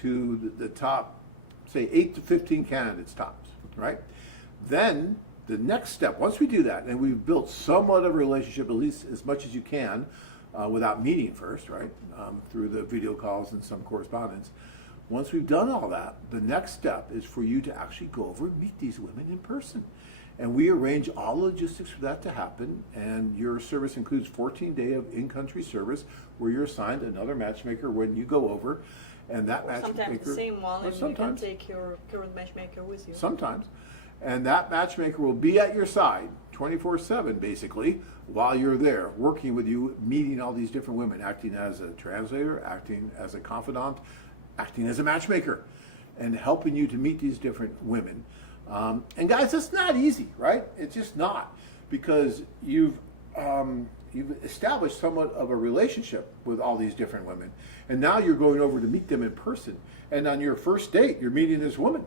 to the top, say 8 to 15 candidates tops, right? Then the next step, once we do that, and we've built somewhat of a relationship, at least as much as you can, without meeting first, right, through the video calls and some correspondence. Once we've done all that, the next step is for you to actually go over and meet these women in person. And we arrange all logistics for that to happen, and your service includes 14-day of in-country service where you're assigned another matchmaker when you go over, and that matchmaker... Sometimes the same one, and you can take your current matchmaker with you. Sometimes. And that matchmaker will be at your side 24/7, basically, while you're there, working with you, meeting all these different women, acting as a translator, acting as a confidant, acting as a matchmaker, and helping you to meet these different women. And guys, it's not easy, right? It's just not, because you've established somewhat of a relationship with all these different women, and now you're going over to meet them in person. And on your first date, you're meeting this woman.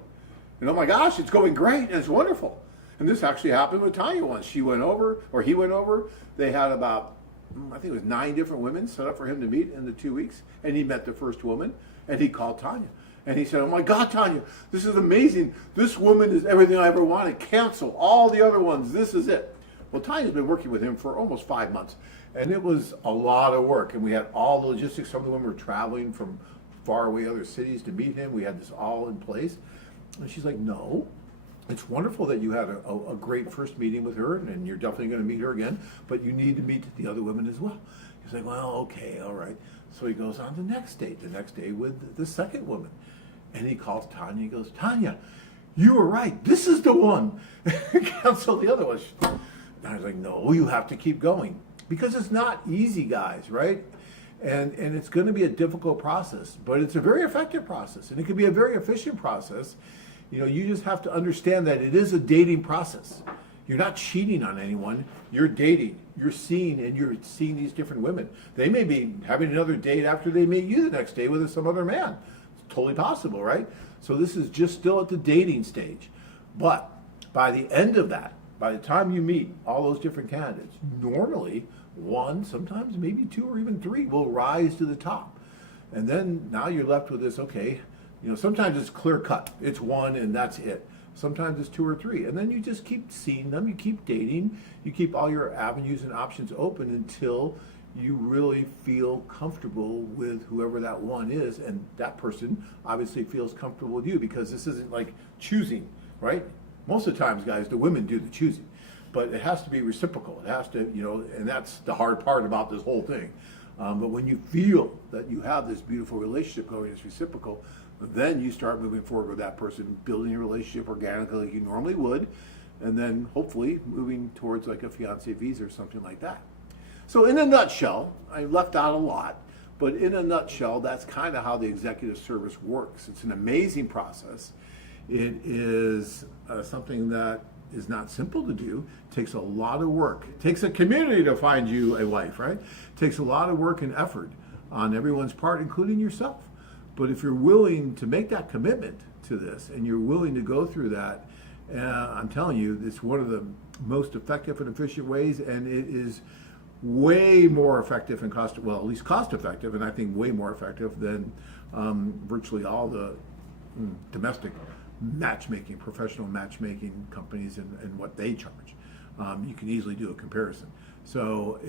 And oh my gosh, it's going great, and it's wonderful. And this actually happened with Tanya once. She went over, or he went over. They had about, I think it was 9 different women set up for him to meet in the 2 weeks. And he met the first woman, and he called Tanya. And he said, oh my God, Tanya, this is amazing. This woman is everything I ever wanted. Cancel all the other ones. This is it. Well, Tanya's been working with him for almost 5 months. And it was a lot of work. And we had all the logistics. Some of the women were traveling from far away other cities to meet him. We had this all in place. And she's like, no, it's wonderful that you had a great first meeting with her, and you're definitely going to meet her again, but you need to meet the other women as well. He's like, well, okay, all right. So he goes on the next day with the second woman. And he calls Tanya. He goes, Tanya, you were right. This is the one. Cancel the other one. And I was like, no, you have to keep going. Because it's not easy, guys, right? And it's going to be a difficult process, but it's a very effective process, and it can be a very efficient process. You know, you just have to understand that it is a dating process. You're not cheating on anyone. You're dating. You're seeing these different women. They may be having another date after they meet you the next day with some other man. It's totally possible, right? So this is just still at the dating stage. But by the end of that, by the time you meet all those different candidates, normally one, sometimes maybe two or even three will rise to the top. And then now you're left with this, okay, sometimes it's clear cut. It's one and that's it. Sometimes it's two or three. And then you just keep seeing them, you keep dating, you keep all your avenues and options open until you really feel comfortable with whoever that one is, and that person obviously feels comfortable with you, because this isn't like choosing, right? Most of the times, guys, the women do the choosing, but it has to be reciprocal. It has to, and that's the hard part about this whole thing. But when you feel that you have this beautiful relationship going, it's reciprocal, then you start moving forward with that person, building a relationship organically like you normally would, and then hopefully moving towards like a fiancé visa or something like that. So in a nutshell, I left out a lot, but in a nutshell, that's kind of how the executive service works. It's an amazing process. It is something that is not simple to do. It takes a lot of work. It takes a community to find you a wife, right? It takes a lot of work and effort on everyone's part, including yourself. But if you're willing to make that commitment to this and you're willing to go through that, I'm telling you, it's one of the most effective and efficient ways, and it is way more effective and at least cost effective, and I think way more effective than virtually all the domestic matchmaking, professional matchmaking companies and what they charge. You can easily do a comparison. So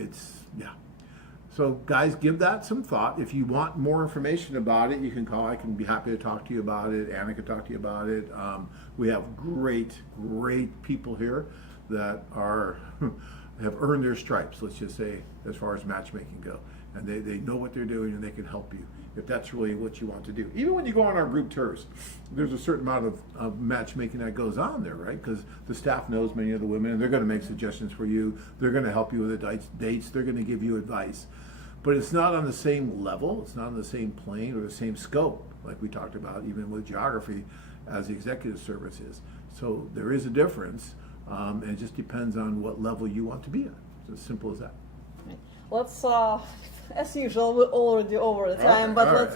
So guys, give that some thought. If you want more information about it, you can call. I can be happy to talk to you about it. Anna can talk to you about it. We have great people here that have earned their stripes, let's just say, as far as matchmaking go. And they know what they're doing, and they can help you if that's really what you want to do. Even when you go on our group tours, there's a certain amount of matchmaking that goes on there, right? Because the staff knows many of the women, and they're going to make suggestions for you. They're going to help you with the dates. They're going to give you advice. But it's not on the same level. It's not on the same plane or the same scope, like we talked about, even with geography, as the executive service is. So there is a difference. And it just depends on what level you want to be at. It's as simple as that. Let's, as usual, we're already over the time, but let's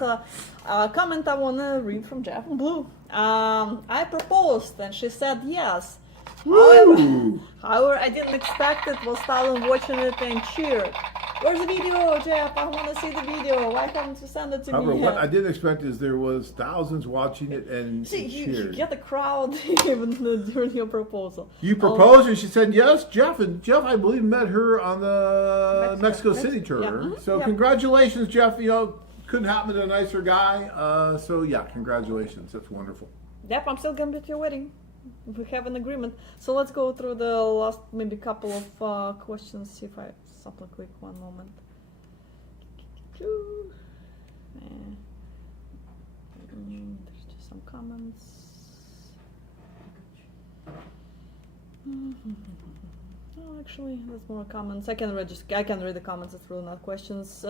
comment I want to read from Jeff and Blue. I proposed and she said yes. However, I didn't expect it, was silent watching it and cheered. Where's the video, Jeff? I want to see the video. Why haven't you sent it to However, me? what I didn't expect is there was thousands watching it and You cheered. get a crowd even during your proposal. You proposed and she said yes, Jeff. And Jeff, I believe, met her on the Mexico City tour. Yeah. Mhm. So congratulations, Jeff. Couldn't happen to a nicer guy. So congratulations. That's wonderful. Yep, I'm still gonna be at your wedding. We have an agreement. So let's go through the last maybe couple of questions. See if I something quick. One moment. There's just some comments. Oh, actually, there's more comments. I can read the comments. It's really not questions.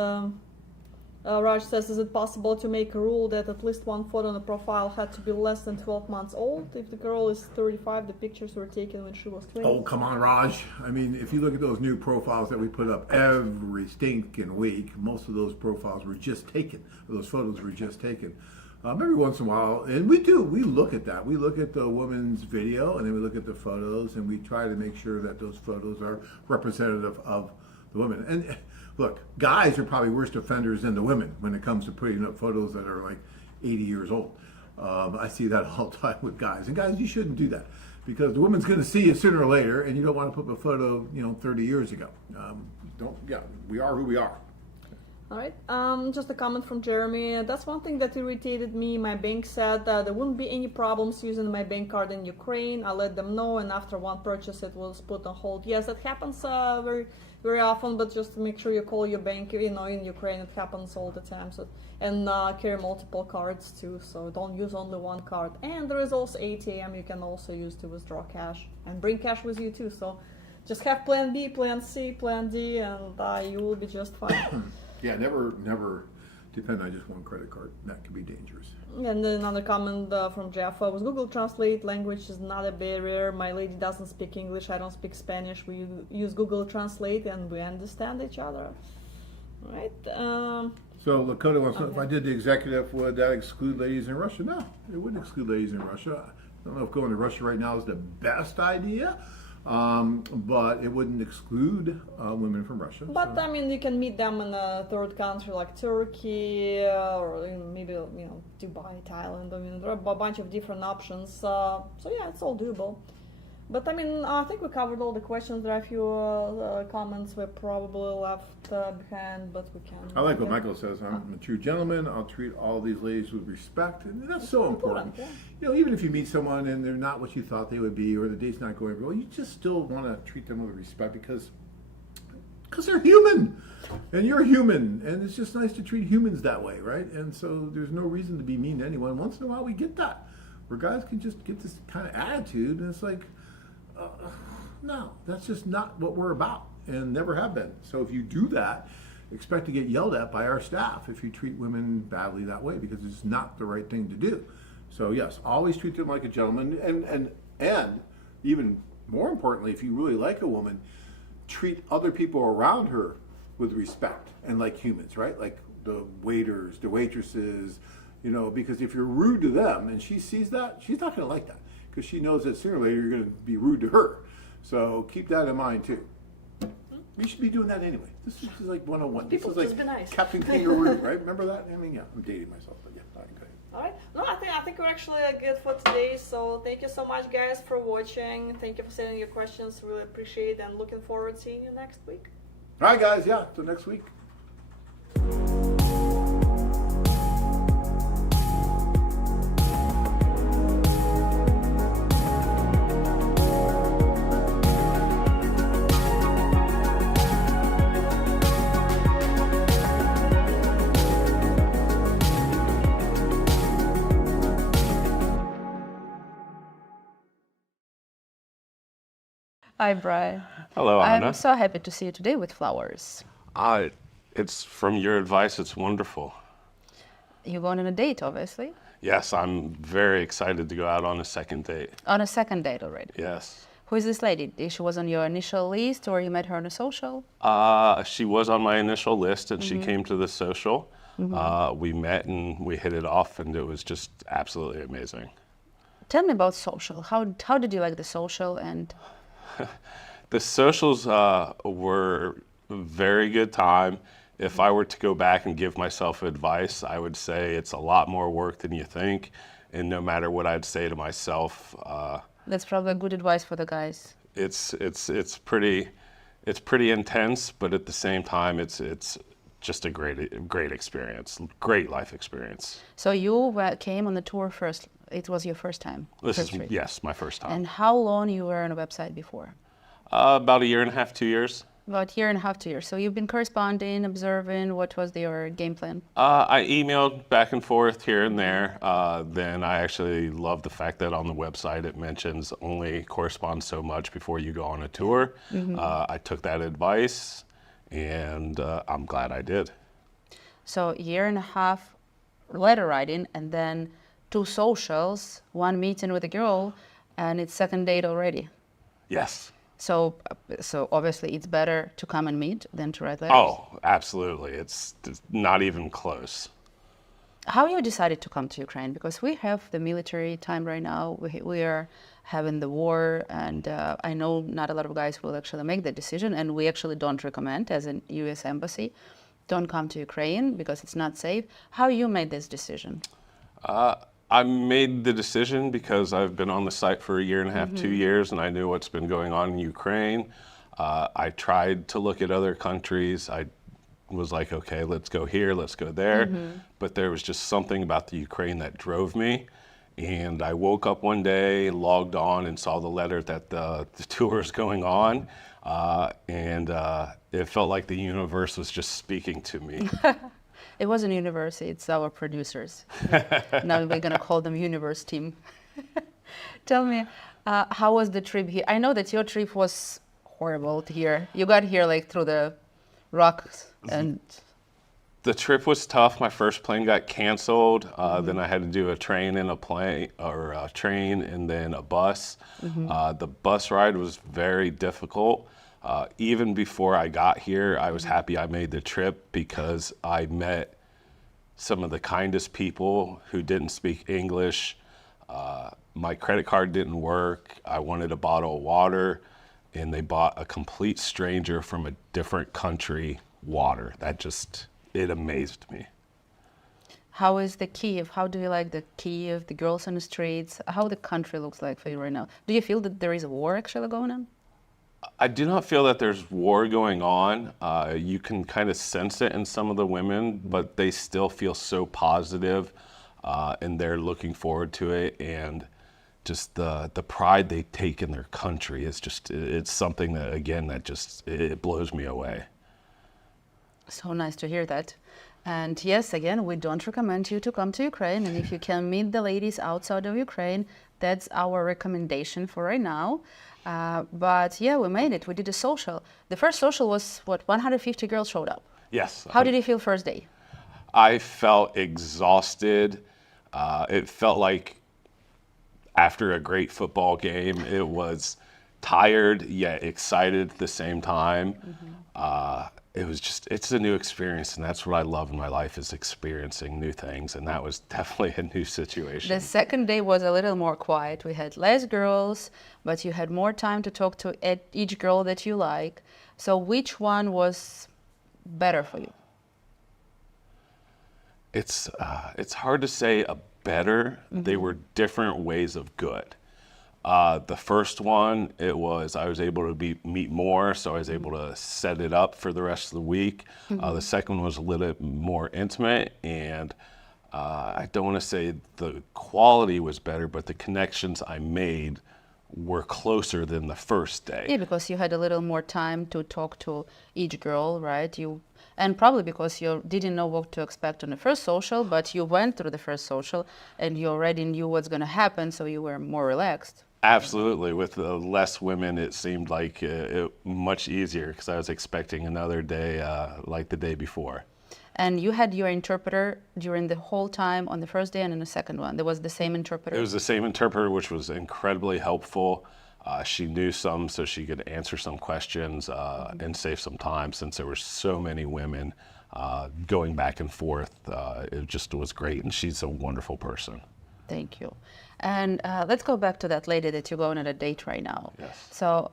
Raj says, is it possible to make a rule that at least one photo on the profile had to be less than 12 months old? If the girl is 35, the pictures were taken when she was 20. Oh, come on, Raj. I mean, if you look at those new profiles that we put up every stinking week, most of those profiles were just taken. Those photos were just taken. Every once in a while, and we look at that. We look at the woman's video, and then we look at the photos, and we try to make sure that those photos are representative of the women. And look, guys are probably worse offenders than the women when it comes to putting up photos that are like 80 years old. I see that all the time with guys. And guys, you shouldn't do that, because the woman's going to see you sooner or later, and you don't want to put up a photo, 30 years ago. We are who we are. All right, just a comment from Jeremy. That's one thing that irritated me. My bank said that there wouldn't be any problems using my bank card in Ukraine. I let them know, and after one purchase, it was put on hold. Yes, that happens very often, but just to make sure you call your bank. In Ukraine, it happens all the time. So, and carry multiple cards too. So don't use only one card. And there is also ATM you can also use to withdraw cash and bring cash with you too. So just have Plan B, Plan C, Plan D, and you will be just fine. Yeah, never depend on just one credit card. That can be dangerous. And then another comment from Jeff. With Google Translate, language is not a barrier. My lady doesn't speak English. I don't speak Spanish. We use Google Translate and we understand each other. All right. So Lakota wants to know, if I did the executive, would that exclude ladies in Russia? No, it wouldn't exclude ladies in Russia. I don't know if going to Russia right now is the best idea. But it wouldn't exclude women from Russia. But I mean, you can meet them in a third country like Turkey or maybe Dubai, Thailand. I mean, there are a bunch of different options. So yeah, it's all doable. But I mean, I think we covered all the questions. There are a few comments we probably left behind, but we can. I like what Michael says. I'm a true gentleman. I'll treat all these ladies with respect, and that's so important. Yeah. Even if you meet someone and they're not what you thought they would be, or the date's not going well, you just still want to treat them with respect because they're human, and you're human, and it's just nice to treat humans that way, right? And so there's no reason to be mean to anyone. Once in a while, we get that, where guys can just get this kind of attitude, and it's like. No, that's just not what we're about and never have been. So if you do that, expect to get yelled at by our staff if you treat women badly that way because it's not the right thing to do. So yes, always treat them like a gentleman and even more importantly, if you really like a woman, treat other people around her with respect and like humans, right? Like the waiters, the waitresses, because if you're rude to them and she sees that, she's not going to like that. Because she knows that sooner or later you're going to be rude to her. So keep that in mind too. We should be doing that anyway. This is like 101. People this is just like be nice. Captain Kangaroo, right? Remember that? I mean, yeah, I'm dating myself, but yeah, all right, go ahead. All right. No, I think we're actually good for today. So thank you so much, guys, for watching. Thank you for sending your questions. Really appreciate it, and looking forward to seeing you next week. All right, guys. Yeah, till next week. Hi, Brian. Hello, Anna. I'm so happy to see you today with flowers. It's from your advice. It's wonderful. You're going on a date, obviously. Yes, I'm very excited to go out on a second date. On a second date already. Yes. Who is this lady? She was on your initial list, or you met her on a social? She was on my initial list, and she came to the social. We met and we hit it off, and it was just absolutely amazing. Tell me about social. How did you like the social? And the socials were a very good time. If I were to go back and give myself advice, I would say it's a lot more work than you think. And no matter what I'd say to myself, that's probably good advice for the guys. It's pretty intense, but at the same time, it's just a great experience, great life experience. So you came on the tour first. It was your first time. Yes, my first time. And how long you were on a website before? About a year and a half, 2 years. About a year and a half, 2 years. So you've been corresponding, observing. What was your game plan? I emailed back and forth here and there. Then I actually love the fact that on the website it mentions only correspond so much before you go on a tour. I took that advice, and I'm glad I did. So a year and a half letter writing, and then 2 socials, 1 meeting with a girl, and it's second date already. Yes. So obviously it's better to come and meet than to write letters. Oh, absolutely. It's not even close. How you decided to come to Ukraine? Because we have the military time right now. We are having the war, and I know not a lot of guys will actually make the decision, and we actually don't recommend as a U.S. embassy, don't come to Ukraine because it's not safe. How you made this decision? I made the decision because I've been on the site for a year and a half, 2 years, and I knew what's been going on in Ukraine. I tried to look at other countries. I was like, okay, let's go here, let's go there. But there was just something about the Ukraine that drove me. And I woke up one day, logged on, and saw the letter that the tour is going on. And it felt like the universe was just speaking to me. It wasn't university, it's our producers. Now we're going to call them universe team. Tell me, how was the trip here? I know that your trip was horrible here. You got here like through the rocks and... The trip was tough. My first plane got canceled. Then I had to do a train and a plane, or a train and then a bus. The bus ride was very difficult. Even before I got here, I was happy I made the trip because I met some of the kindest people who didn't speak English. My credit card didn't work. I wanted a bottle of water. and they bought a complete stranger from a different country water. It amazed me. How is the Kyiv? How do you like the Kyiv, the girls on the streets? How the country looks like for you right now? Do you feel that there is a war actually going on? I do not feel that there's war going on. You can kind of sense it in some of the women, but they still feel so positive, and they're looking forward to it. And just the pride they take in their country is it's something that, again, it blows me away. So nice to hear that. And yes, again, we don't recommend you to come to Ukraine. And if you can meet the ladies outside of Ukraine, that's our recommendation for right now. But yeah, we made it. We did a social. The first social was, 150 girls showed up. Yes. How did you feel first day? I felt exhausted. It felt like after a great football game. It was tired yet excited at the same time. It's a new experience, and that's what I love in my life, is experiencing new things, and that was definitely a new situation. The second day was a little more quiet. We had less girls, but you had more time to talk to each girl that you like. So which one was better for you? It's hard to say a better. They were different ways of good. The first one, I was able to meet more, so I was able to set it up for the rest of the week. The second one was a little bit more intimate, and I don't want to say the quality was better, but the connections I made were closer than the first day. Yeah, because you had a little more time to talk to each girl, right? And probably because you didn't know what to expect on the first social, but you went through the first social and you already knew what's going to happen, so you were more relaxed. Absolutely. With less women, it seemed like much easier, because I was expecting another day like the day before. And you had your interpreter during the whole time on the first day and in the second one. There was the same interpreter? It was the same interpreter, which was incredibly helpful. She knew some, so she could answer some questions and save some time, since there were so many women going back and forth. It just was great, and she's a wonderful person. Thank you. And let's go back to that lady that you're going on a date right now. Yes. So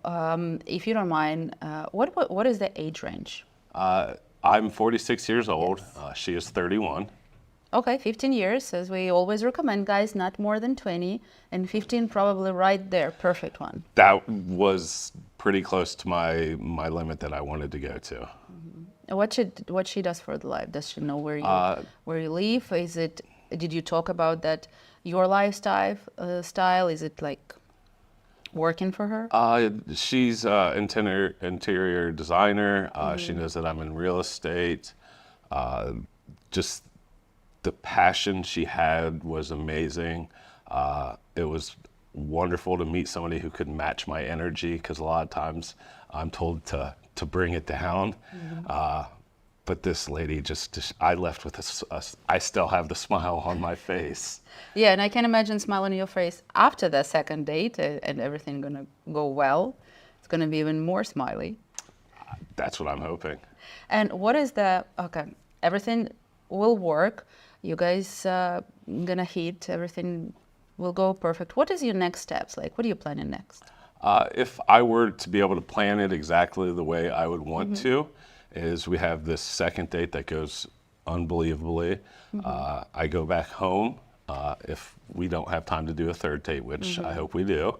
if you don't mind, what is the age range? I'm 46 years old. She is 31. Okay, 15 years, as we always recommend, guys, not more than 20, and 15 probably right there, perfect one. That was pretty close to my limit that I wanted to go to. What she does for the life? Does she know where you live? Did you talk about that, your lifestyle style? Is it like working for her? She's interior designer. She knows that I'm in real estate. Just the passion she had was amazing. It was wonderful to meet somebody who could match my energy, because a lot of times I'm told to bring it down. But this lady I left with I still have the smile on my face. Yeah, and I can imagine smile on your face after the second date, and everything gonna go well. It's gonna be even more smiley. That's what I'm hoping. And what is everything will work. You guys gonna hit, everything will go perfect. What is your next steps? Like, what are you planning next? If I were to be able to plan it exactly the way I would want to, is we have this second date that goes unbelievably. I go back home. If we don't have time to do a third date, which I hope we do,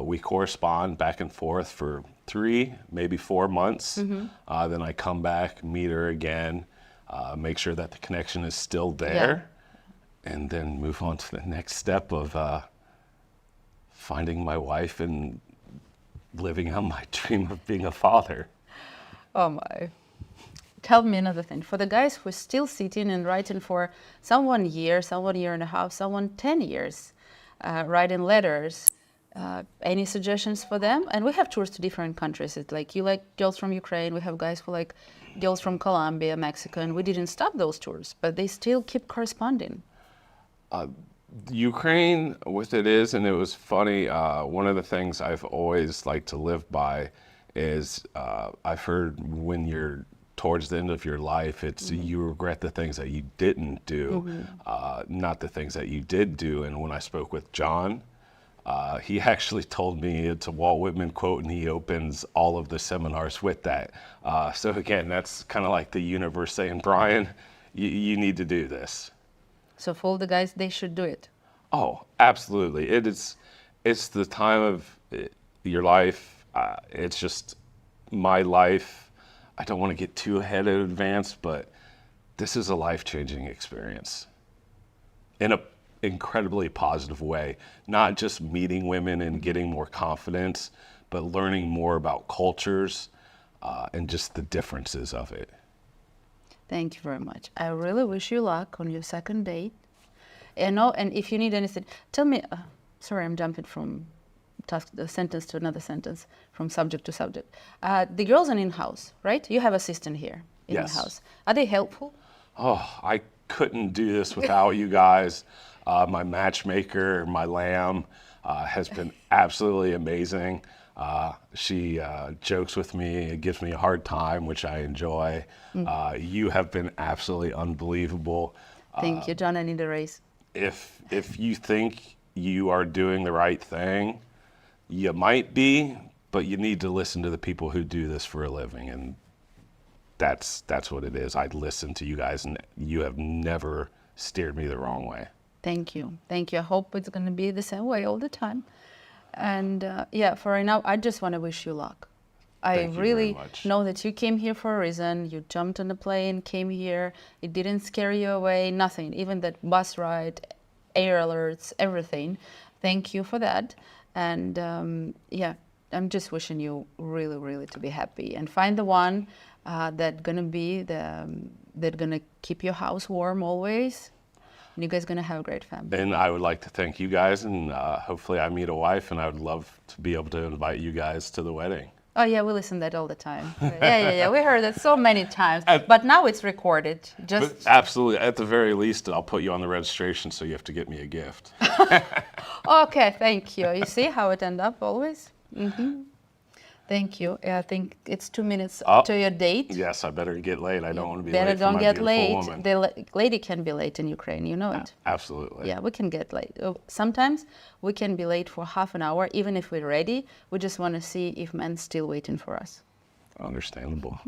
we correspond back and forth for 3, maybe 4 months. Then I come back, meet her again, make sure that the connection is still there, and then move on to the next step of finding my wife and living out my dream of being a father. Oh my. Tell me another thing. For the guys who are still sitting and writing for someone year and a half, someone 10 years, writing letters, any suggestions for them? And we have tours to different countries. It's like you like girls from Ukraine. We have guys who like girls from Colombia, Mexico, and we didn't stop those tours, but they still keep corresponding. Ukraine, what it is, and it was funny, one of the things I've always liked to live by is I've heard when you're towards the end of your life, it's you regret the things that you didn't do, not the things that you did do. And when I spoke with John, He actually told me it's a Walt Whitman quote, and he opens all of the seminars with that. So again, that's kind of like the universe saying, Brian, you need to do this. So for all the guys, they should do it. Oh, absolutely. It's the time of your life. It's just my life. I don't want to get too ahead in advance, but this is a life-changing experience in an incredibly positive way. Not just meeting women and getting more confidence, but learning more about cultures and just the differences of it. Thank you very much. I really wish you luck on your second date. And if you need anything, tell me. Sorry, I'm jumping from sentence to another sentence, from subject to subject. The girls are in-house, right? You have assistant here in Yes. the house. Are they helpful? Oh, I couldn't do this without you guys. My matchmaker, my lamb, has been absolutely amazing. She jokes with me, gives me a hard time, which I enjoy. You have been absolutely unbelievable. Thank you, John. I need a raise. If you think you are doing the right thing, you might be, but you need to listen to the people who do this for a living, and that's what it is. I listen to you guys, and you have never steered me the wrong way. Thank you. Thank you. I hope it's going to be the same way all the time. And yeah, for right now, I just want to wish you luck. I Thank you very really much. know that you came here for a reason. You jumped on the plane, came here. It didn't scare you away, nothing. Even that bus ride, air alerts, everything. Thank you for that. And yeah, I'm just wishing you really, really to be happy and find the one that gonna keep your house warm always. And you guys gonna have a great family. And I would like to thank you guys, and hopefully I meet a wife, and I would love to be able to invite you guys to the wedding. Oh yeah, we listen to that all the time. Yeah. We heard that so many times. But now it's recorded. Just But absolutely, at the very least, I'll put you on the registration, so you have to get me a gift. okay. Thank you. You see how it end up always. Thank you. I think it's 2 minutes Oh, to your date. Yes, I better get late. I don't want to be Better late for don't my get beautiful late. woman. The lady can be late in Ukraine. You know it. Absolutely. Yeah, we can get late. Sometimes we can be late for half an hour, even if we're ready. We just want to see if man's still waiting for us. Understandable.